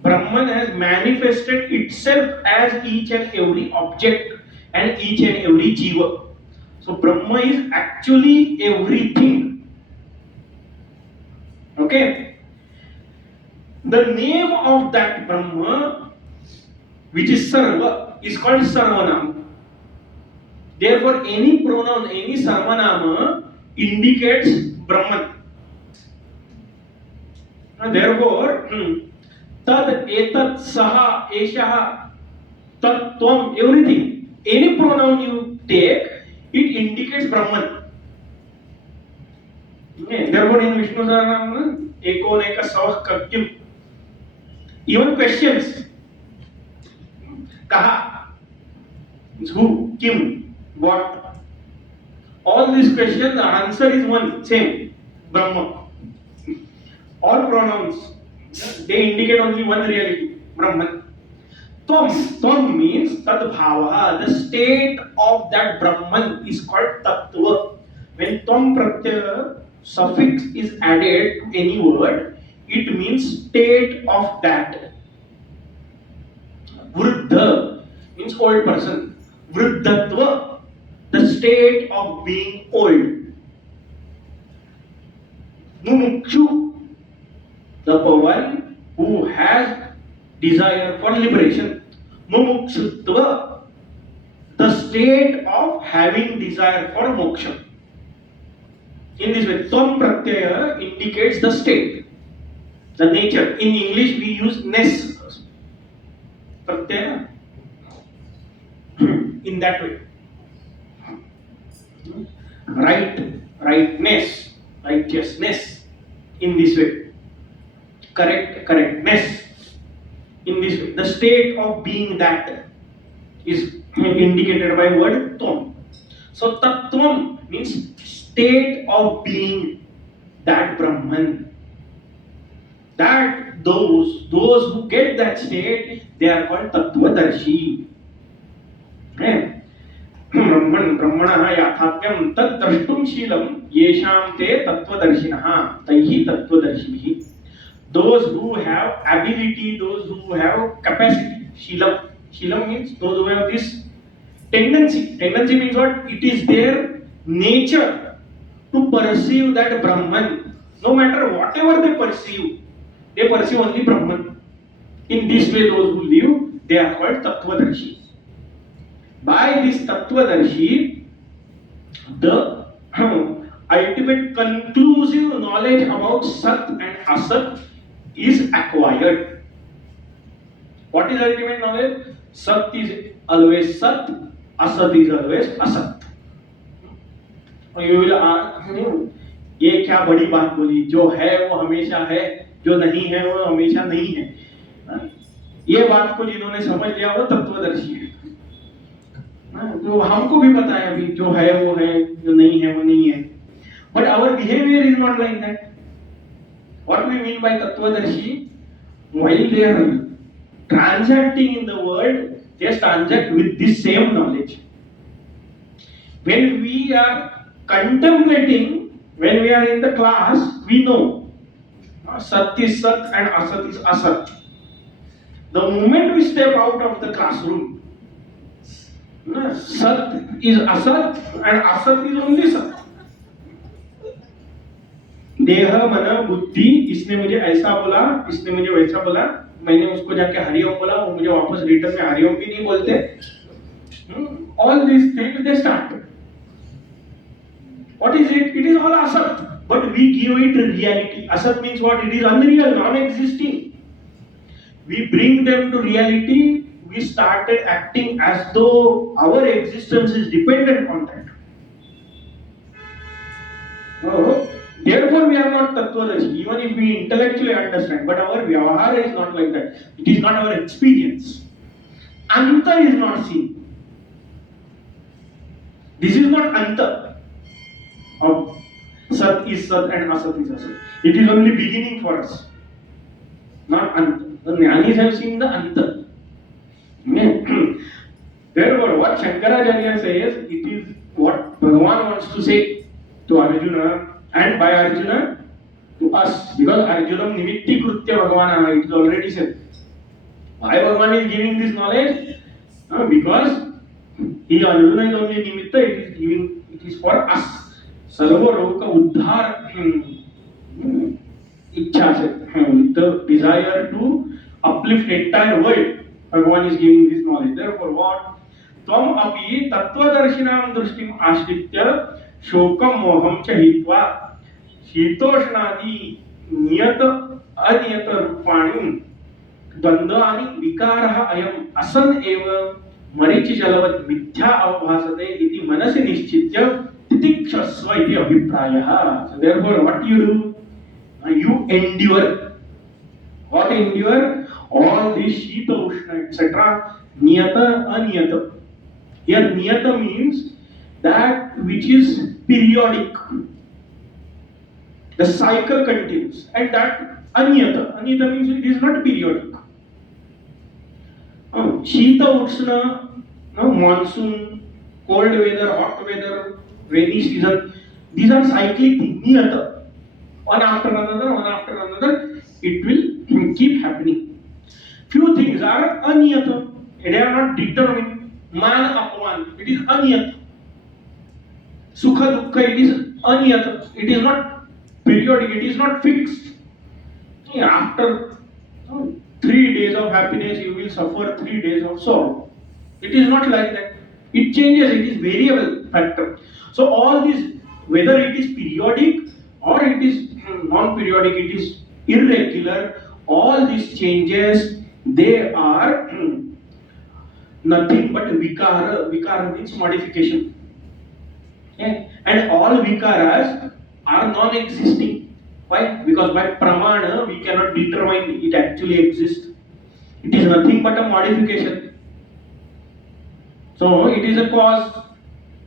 Brahman has manifested itself as each and every object and each and every jiva. So Brahma is actually everything. Okay. The name of that Brahma, which is Sarva, is called Sarvanama. Therefore, any pronoun, any Sarvanama indicates Brahman. Therefore, tad, etat, saha, eshaha, tat, tvam, everything. Any pronoun you take, it indicates Brahman. Okay. Therefore, in Vishnu Sahasranama, eko, neka, savah, kakyam. Even questions. Kaha, who, kim, what. All these questions, the answer is one, same, Brahma. All pronouns, they indicate only one reality, Brahman. Tvam means tadbhava, the state of that Brahman is called tattva. When tvam pratyaya suffix is added to any word, it means state of that. Vruddha means old person. Vruddhatva, the state of being old. Mumukshu, the one who has desire for liberation. Mumukshutva, the state of having desire for moksha. In this way, tvam pratyaya indicates the state, the nature. In English, we use ness pratyaya in that way. Rightness, righteousness, in this way. Correctness, in this way. The state of being that is indicated by word tvam. So tattvam means state of being that Brahman. That those who get that state, they are called tattvadarshi. Okay. Brahmana yathatyam tad drashtum shilam yesham te tattvadarshinaha taihi tattvadarshibhi. Those who have ability, those who have capacity. Shilam means those who have this tendency. Tendency means what? It is their nature to perceive that Brahman. No matter whatever they perceive only Brahman. In this way, those who live, they are called tattvadarshi. By this tattvadarshi, the ultimate conclusive knowledge about Sat and Asat is acquired. What is ultimate knowledge? Sat is always Sat, Asat is always Asat. You will ask, ये क्या बड़ी बात बोली, जो है वो हमेशा है, जो नहीं है वो हमेशा नहीं है। ये बात को जिन्होंने समझ लिया वो तत्वदर्शी है। तो हमको भी पता है अभी जो है वो है, जो नहीं है वो नहीं है, but our behaviour is not like that. What we mean by Tattvadarshi, while they are transacting in the world, they transact with this same knowledge. When we are contemplating, when we are in the class, we know Sat is Sat and Asat is Asat. The moment we step out of the classroom, Sat is Asat and Asat is only Sat. देह मन बुद्धि, इसने मुझे ऐसा बोला, इसने मुझे वैसा बोला, मैंने उसको जाके हरिओम बोला, वो मुझे वापस रिटर्न में हरिओम भी नहीं बोलते. All these things they start. What is it? It is all asat, but we give it reality. Asat means what? It is unreal, non-existing. We bring them to reality. We started acting as though our existence is dependent on that. Oh. Therefore, we are not Tattvadarshi, even if we intellectually understand, but our vyavahara is not like that. It is not our experience. Anta is not seen. This is not Anta. Of Sat is Sat and Asat is Asat. It is only beginning for us, not Anta. The Jnanis have seen the Anta. Therefore, what Shankaracharya says, it is what Bhagavan wants to say to Arjuna, and by Arjuna to us, because Arjuna nimitti krutya Bhagavan, it is already said. Why Bhagavan is giving this knowledge? Because he Arjuna is only nimitta, it is giving, it is for us. Sarva loka uddhar ichha se, the desire to uplift entire world, Bhagavan is giving this knowledge. Therefore what? Tvam api tattvadarshinaam drishtim ashritya शोकम मोहम च हित्वा शीतोष्णादि नियत अनियत रूपाणि द्वंद्वानि विकारः अयम् असन एव मरीचि जलवत् मिथ्या अवभासते इति मनसि निश्चित्य तितिक्षस्व इति अभिप्रायः. So therefore what you do? You endure. What endure? All these शीत उष्ण etc. नियत अनियत. Here niyata means that which is periodic, the cycle continues, and that anyata means it is not periodic. Shita Ushna, monsoon, cold weather, hot weather, rainy season, these are cyclic things. Niyata, one after another, it will keep happening. Few things are aniyata, they are not determined. Man apman, it is aniyata. Sukha dukkha, it is aniyata, it is not periodic, it is not fixed. After 3 days of happiness, you will suffer 3 days of sorrow. It is not like that. It changes, it is variable factor. So all this, whether it is periodic or it is non-periodic, it is irregular, all these changes, they are nothing but vikara. Vikara means modification. Okay? And all vikaras are non-existing. Why? Because by pramana we cannot determine it actually exists. It is nothing but a modification. So it is a cause,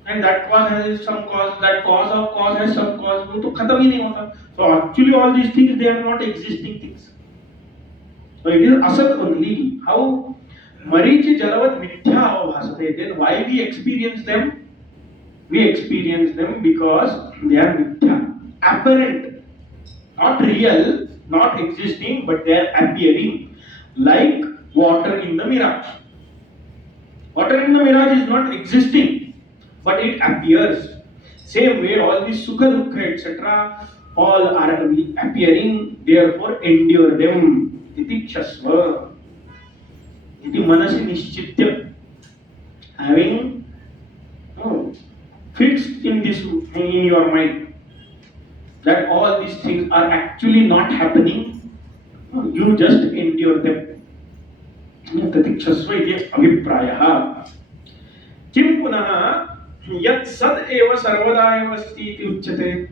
and that cause has some cause. That cause of cause has some cause. वो तो खत्म ही नहीं होता. So actually all these things, they are not existing things. So it is asat only. How? Marichi jalavat mithya avabhasate. Then why we experience them? We experience them because they are mithya, apparent, not real, not existing, but they are appearing, like water in the mirage. Water in the mirage is not existing, but it appears. Same way, all these sukha dukkha etc. all are appearing. Therefore, endure them. Titikshasva. Iti manasi nishchitya. Having fixed in this, in your mind, that all these things are actually not happening, you just endure them. Tatikshasva iti abhiprayah. Kim punah yat sad eva sarvada eva asti iti uchyate.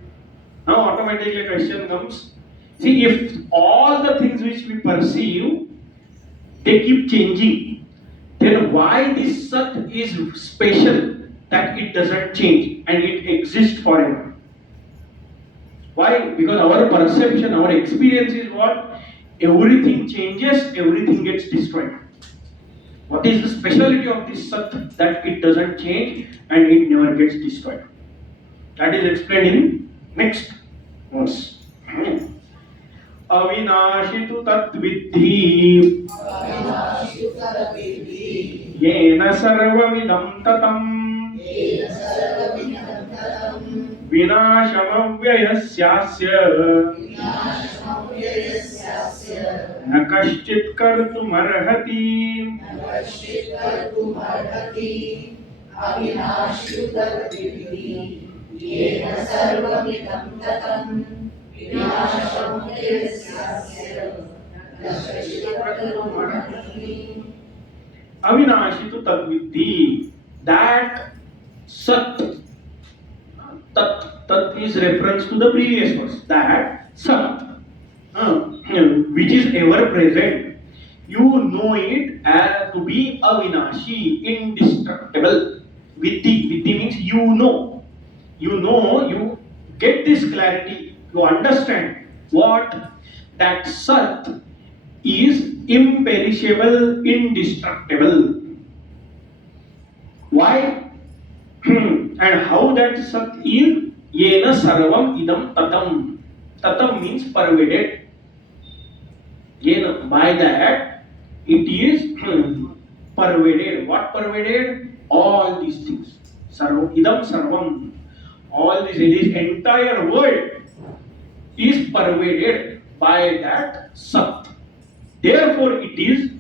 Now automatically a question comes. See, if all the things which we perceive, they keep changing, then why this Sat is special that it doesn't change and it exists forever? Why? Because our perception, our experience is what? Everything changes, everything gets destroyed. What is the speciality of this Sat that it doesn't change and it never gets destroyed? That is explained in next verse. अविनाशी तु तद्विद्धि येन सर्वमिदं ततम् विनाशमव्ययस्यास्य न कश्चित् कर्तुमर्हति अविनाशी तो तद्विद्धि, that Sat, tat is reference to the previous verse, that Sat, which is ever present, you know it as to be avinashi, indestructible. Viddhi means you know, you get this clarity, you understand what that Sat is imperishable, indestructible. Why? And how that Sat is? Yena sarvam idam tatam. Tatam means pervaded. Yena, by that it is pervaded. What pervaded? All these things. Sarvam idam sarvam. All this, entire world is pervaded by that Sat. Therefore, it is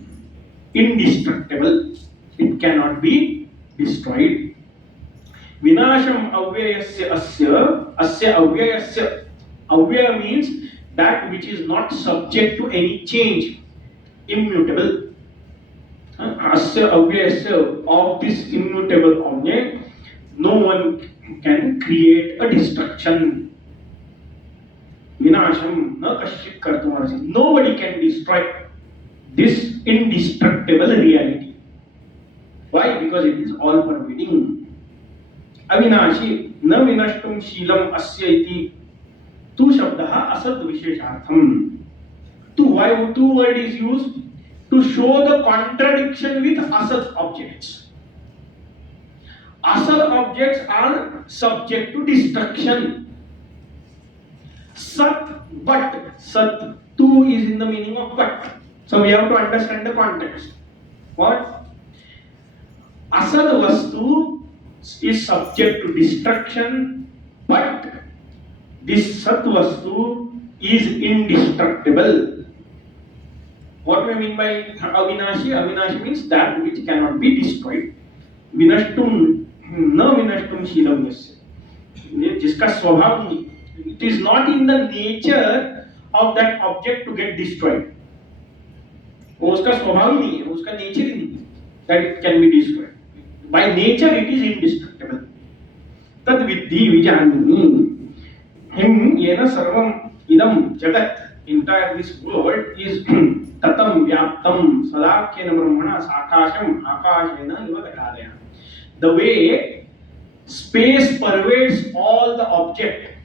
indestructible. It cannot be destroyed. Vinasham avyayasya asya avyayasya. Avyaya means that which is not subject to any change, immutable. Asya avyayasya, of this immutable object, no one can create a destruction. Vinasham na kashchit kartumarasi. Nobody can destroy this indestructible reality. Why? Because it is all pervading. Avinashi na vinashtum shilam asya iti tu shabdaha asad visheshartham. Why two word is used? To show the contradiction with asad objects. Asad objects are subject to destruction. Sat, but. Sat, tu is in the meaning of but. So we have to understand the context. What? Asad vastu is subject to destruction, but this Sat vastu is indestructible. What we mean by avinashi? Avinashi means that which cannot be destroyed. Vinashtum na vinashtum shilam yasya. जिसका स्वभाव नहीं. It is not in the nature of that object to get destroyed. वो उसका स्वभाव नहीं है, उसका nature ही नहीं that it can be destroyed. By nature it is indestructible. Tad viddhi vijnani. Him yena sarvam idam jagat. Entire this world is tatam vyaptam sadakhyena brahmana sakasham akashena iva gatadaya. The way space pervades all the object,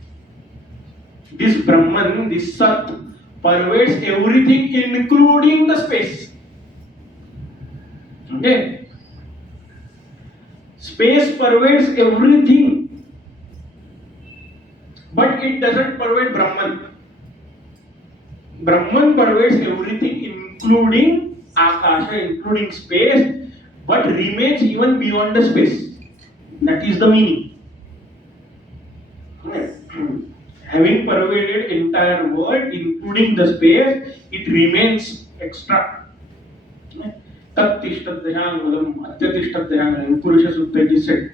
this Brahman, this Sat, pervades everything including the space. Okay? Space pervades everything, but it doesn't pervade Brahman. Brahman pervades everything including Akasha, including space, but remains even beyond the space. That is the meaning. Having pervaded entire world, including the space, it remains extra. Tattishtat dhyanam atyatishtat dhyanam. Purusha Sutta it is said.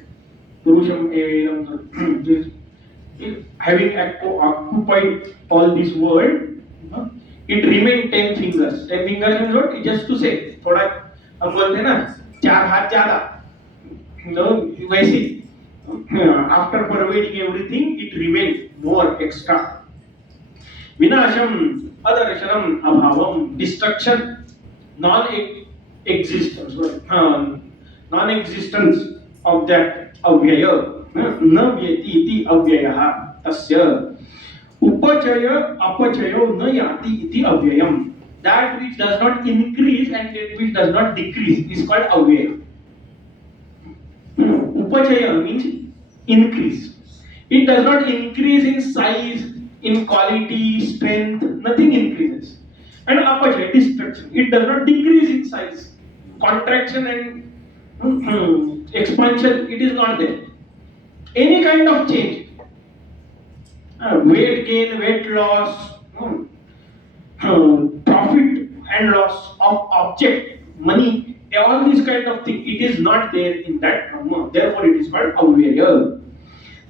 Purusham evedam. Having occupied all this world, it remained 10 fingers. 10 fingers means what? Just to say. थोड़ा हम बोलते हैं ना 4 हाथ ज्यादा. वैसे After pervading everything, it remains more extra. Vinasham, adarshanam, abhavam, destruction, non-existence, non-existence of that avyaya, na vyeti iti avyayah, tasya, upachaya, apachayo, na yati iti avyayam. That which does not increase and that which does not decrease is called avyaya. Upachaya means increase. It does not increase in size, in quality, strength, nothing increases. And apachaya, destruction. It does not decrease in size. Contraction and expansion, it is not there. Any kind of change, weight gain, weight loss, profit and loss of object, money, all these kind of thing, it is not there in that Brahma. Therefore, it is called avyaya.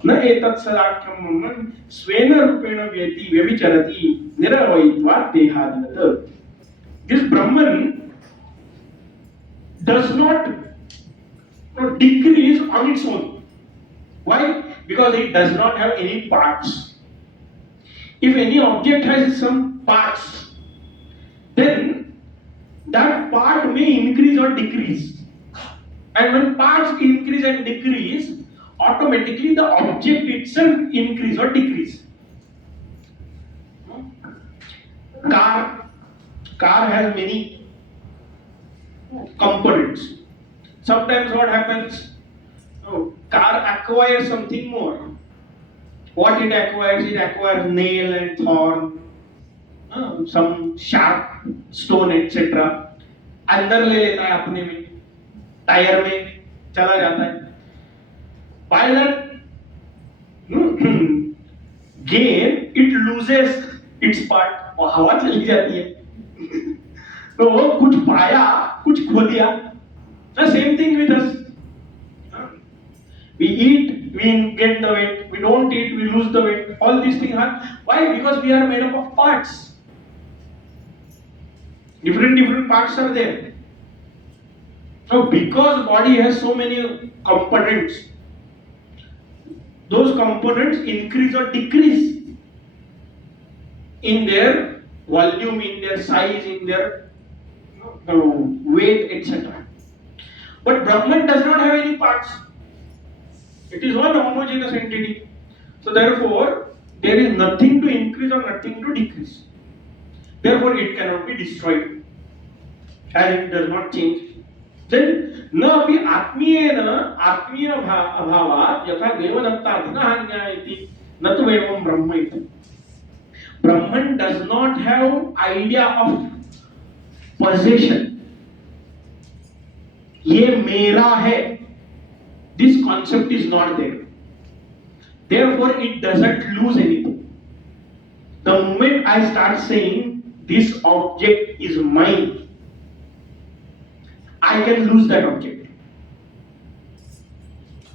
न एतत् सदाख्यम स्वेन रूपेण व्यति व्यभिचरति निरवयित्वात् देहादिवत्. This Brahman does not decrease on its own. Why? Because it does not have any parts. If any object has some parts, then that part may increase or decrease. And when parts increase and decrease, automatically the object itself increase or decrease. Car has many components. Sometimes what happens? Car acquires something more. What it acquires? It acquires nail and thorn, some sharp stone, etc. अंदर ले लेता है अपने में, tyre में चला जाता है. By that gain, it loses its part. और हवा चली जाती है. तो वो कुछ पाया, कुछ खो दिया. The same thing with us. We eat, we get the weight. We don't eat, we lose the weight. All these things are why? Because we are made up of parts. Different parts are there. So because body has so many components, those components increase or decrease in their volume, in their size, in their weight, etc. But Brahman does not have any parts. It is one homogeneous entity. So therefore, there is nothing to increase or nothing to decrease. Therefore, it cannot be destroyed, as it does not change. Then, न अपि आत्मीयेन आत्मीय अभावात् यथा देवदत्ताधनहान्या इति न तु एवं ब्रह्म इति. Brahman does not have idea of possession. ये मेरा है. This concept is not there. Therefore, it doesn't lose anything. The moment I start saying this object is mine, I can lose that object.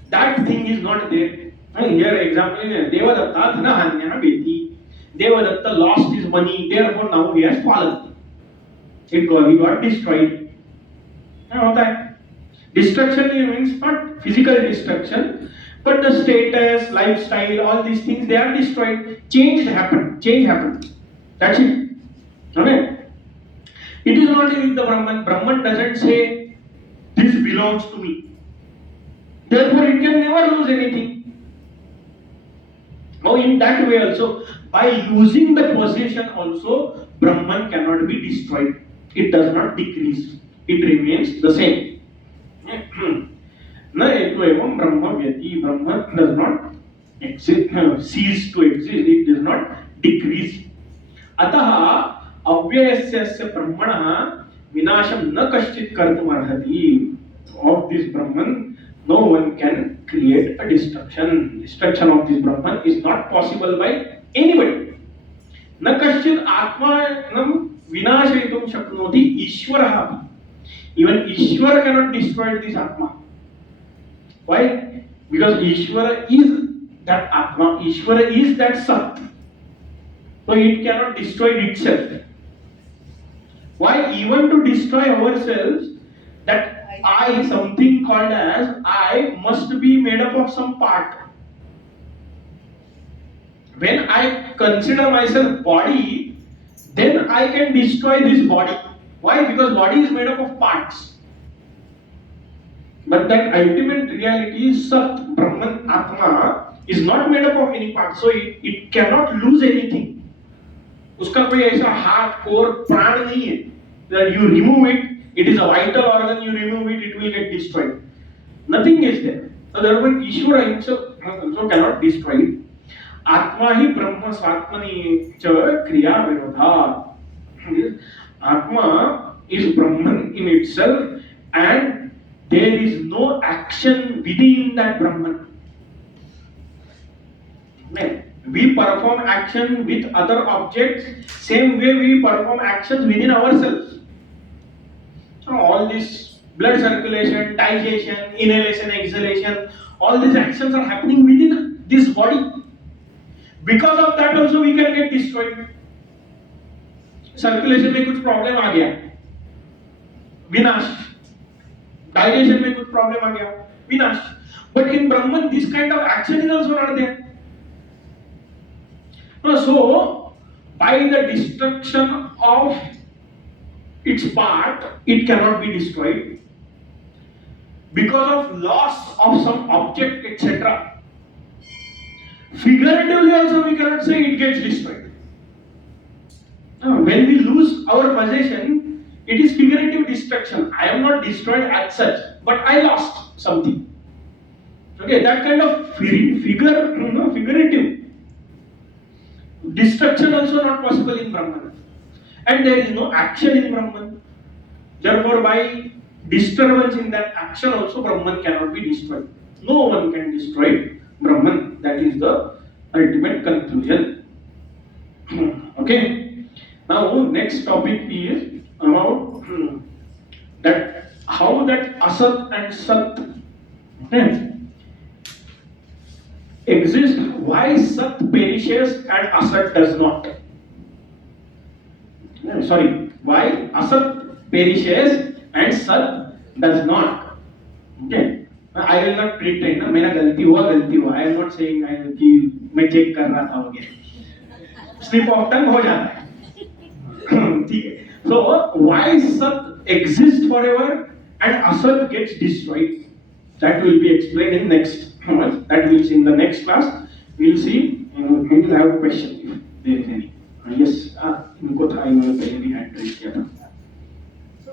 That thing is not there. Here example is Devadatta Dhanahanyana Beti. Devadatta lost his money, therefore now he has fallen. He got destroyed. Destruction means not physical destruction, but the status, lifestyle, all these things, they are destroyed. Change happened. That's it. Okay? It is not with the Brahman. Brahman doesn't say, this belongs to me. Therefore, it can never lose anything. Now, in that way also, by losing the possession also, Brahman cannot be destroyed. It does not decrease. It remains the same. न एको एवं ब्रह्म व्यति. Brahman does not exist, cease to exist. It does not decrease. अतः अव्ययस्य ब्रह्मणः विनाशं न कश्चित् कर्तुम् अर्हति. Of this Brahman, no one can create a destruction. Destruction of this Brahman is not possible by anybody. न कश्चित् आत्मानं विनाशयितुं शक्नोति ईश्वरः अपि. Even Ishvara cannot destroy this Atma. Why? Because Ishvara is that Atma. Ishvara is that Sat. So it cannot destroy itself. Why? Even to destroy ourselves, that I, something called as I, must be made up of some part. When I consider myself body, then I can destroy this body. Why? Because body is made up of parts. But that ultimate reality, Sat, Brahman, Atma, is not made up of any part. So it cannot lose anything. उसका कोई ऐसा हाथ core प्राण नहीं है. That you remove it, it is a vital organ, you remove it, it will get destroyed. Nothing is there. So therefore, Ishvara himself also cannot destroy it. Atma hi Brahma Swatmani cha kriya virodha. Atma is Brahman in itself, and there is no action within that Brahman. We perform action with other objects, same way we perform actions within ourselves. All this blood circulation, digestion, inhalation, exhalation, all these actions are happening within this body. Because of that also we can get destroyed. Circulation में कुछ problem आ गया, विनाश. Digestion में कुछ problem आ गया, विनाश. But in Brahman, this kind of action is also not there. So, by the destruction of its part, it cannot be destroyed. Because of loss of some object, etc. Figuratively also we cannot say it gets destroyed. When we lose our possession, it is figurative destruction. I am not destroyed as such, but I lost something. Okay, that kind of figurative destruction also not possible in Brahman. And there is no action in Brahman. Therefore, by disturbance in that action also Brahman cannot be destroyed. No one can destroy Brahman. That is the ultimate conclusion. Okay. Now, next topic is about that how that Asat and Sat exist. Why Sat perishes and Asat does not? Sorry, why Asat perishes and Sat does not? Okay, I will not pretend ना मेरा गलती हुआ. I am not saying कि मैं check कर रहा था वगैरह. Slip of tongue हो जाता है. ठीक है. So why Sat exists forever and Asat gets destroyed? That will be explained in next. That we'll see in the next class. We'll see. We will have a question if there is any. Yes, इनको था इन्होंने पहले भी hand raise किया था. So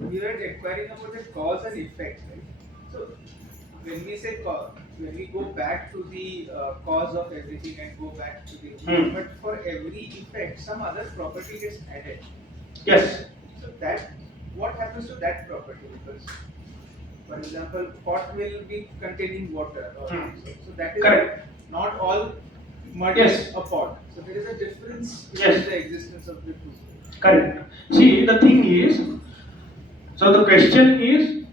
we were inquiring about the cause and effect, right? So when we say cause, when we go back to the cause of everything and go back to the but for every effect, some other property gets added. Yes. So that what happens to that property? Because for example, pot will be containing water, or so that is correct. Not all mud Yes. is a pot. So there is a difference in Yes. the existence of the two. Correct. See, the thing is, so the question is,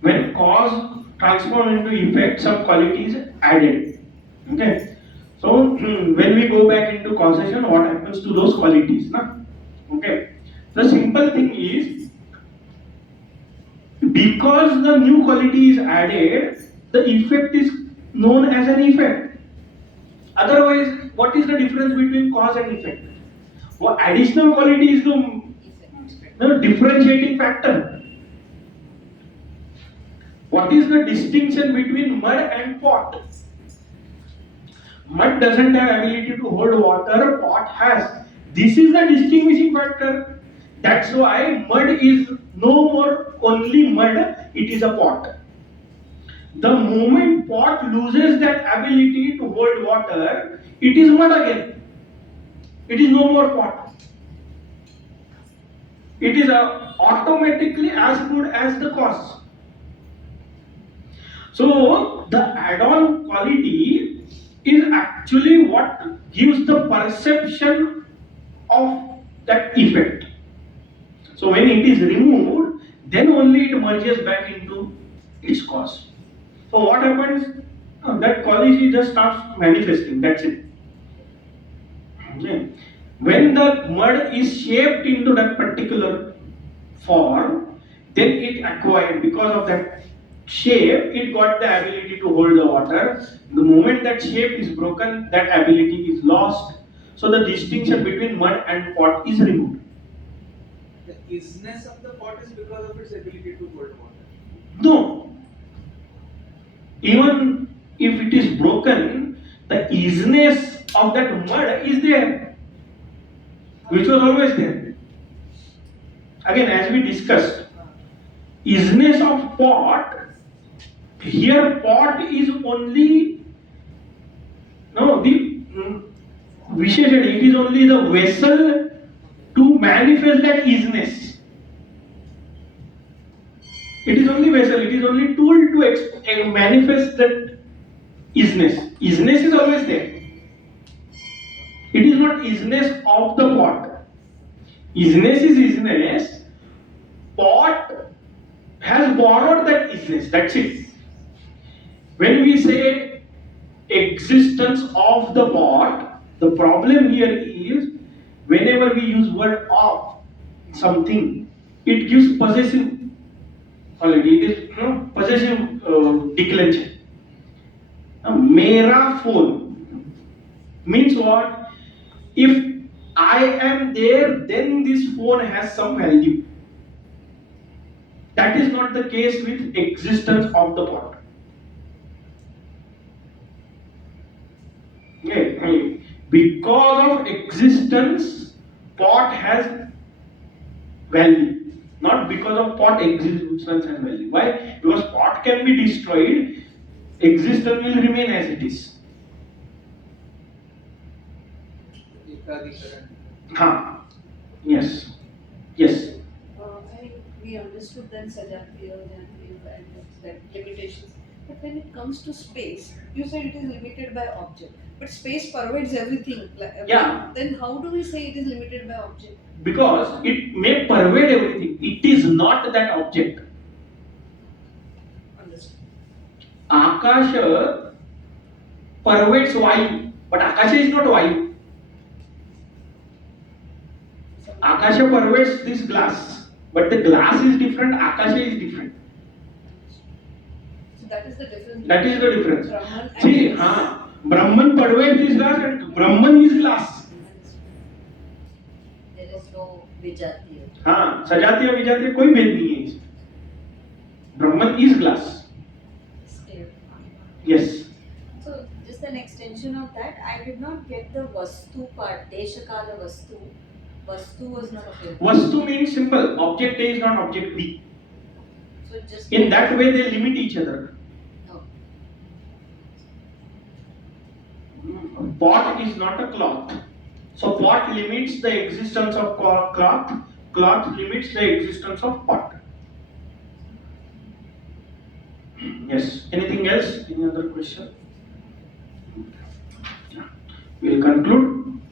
when cause transform into effect, some quality is added. Okay. So when we go back into causation, what happens to those qualities? Na? Okay. The simple thing is, because the new quality is added, the effect is known as an effect. Otherwise, what is the difference between cause and effect? Well, additional quality is the differentiating factor. What is the distinction between mud and pot? Mud doesn't have ability to hold water, pot has. This is the distinguishing factor. That's why mud is no more only mud, it is a pot. The moment pot loses that ability to hold water, it is mud again. It is no more pot. It is automatically as good as the cause. So the add-on quality is actually what gives the perception of that effect. So when it is removed, then only it merges back into its cause. So what happens? That quality just starts manifesting. That's it. Okay. When the mud is shaped into that particular form, then it acquired, because of that shape, it got the ability to hold the water. The moment that shape is broken, that ability is lost. So the distinction between mud and pot is removed. The isness of the pot is because of its ability to hold water. No. Even if it is broken, the easiness of that mud is there, which was always there. Again, as we discussed, easiness of pot, here pot is only, no, the Visheshan, it is only the vessel to manifest that easiness. It is only vessel, it is only tool to manifest that easiness. Easiness is always there. It is not easiness of the pot. Easiness is easiness. Pot has borrowed that easiness. That's it. When we say existence of the pot, the problem here is whenever we use word of something, it gives possessive quality. It is possessive declension. Mera phone means what? If I am there, then this phone has some value. That is not the case with existence of the pot. Okay. Because of existence, pot has value. Not because of pot existence and value. Why? Because pot can be destroyed, existence will remain as it is. Ha. Yes. Yes. We understood then Sajatiya and that limitations. But when it comes to space, you said it is limited by object. But space pervades everything. Yeah. Then how do we say it is limited by object? Because it may pervade everything. It is not that object. Understood. Akasha pervades Vayu, but Akasha is not Vayu. Akasha pervades this glass, but the glass is different, Akasha is different. So that is the difference. That is the difference. Brahman and See, Brahman pervades this glass and Brahman is glass. There is no Vijatiya. Sajatiya Vijatiya कोई भेद नहीं है इसमें. Brahman is glass. Still. Yes. So just an extension of that, I did not get the Vastu part. Deshakala Vastu. Vastu was not okay. Vastu means simple. Object A is not object B. So just In that way, they limit each other. No. Pot is not a cloth. So pot limits the existence of cloth. Cloth limits the existence of pot. Yes. Anything else? Any other question? We'll conclude.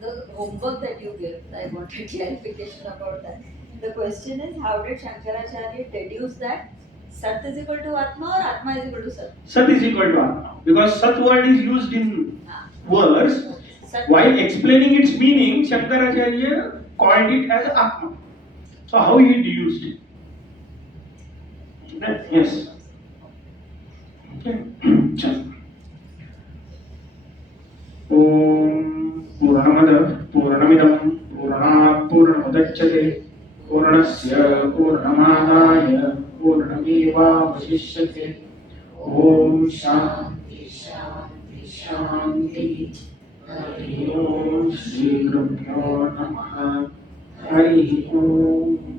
The homework that you give, I wanted clarification about that. The question is, how did Shankaracharya deduce that Sat is equal to Atma or Atma is equal to Sat? Sat is equal to Atma. Because Sat word is used in verse. Sat. While explaining its meaning, Shankaracharya called it as Atma. So how he deduced it? Okay. Yes. Okay. Om Purnamada Purnamidam Purnat Purnamudachyate Purnasya Purnamadaya Purnameva Vasishyate. Om Shanti Shanti Shanti. Hari Om Shri Gurubhyo Namaha. Hari Om.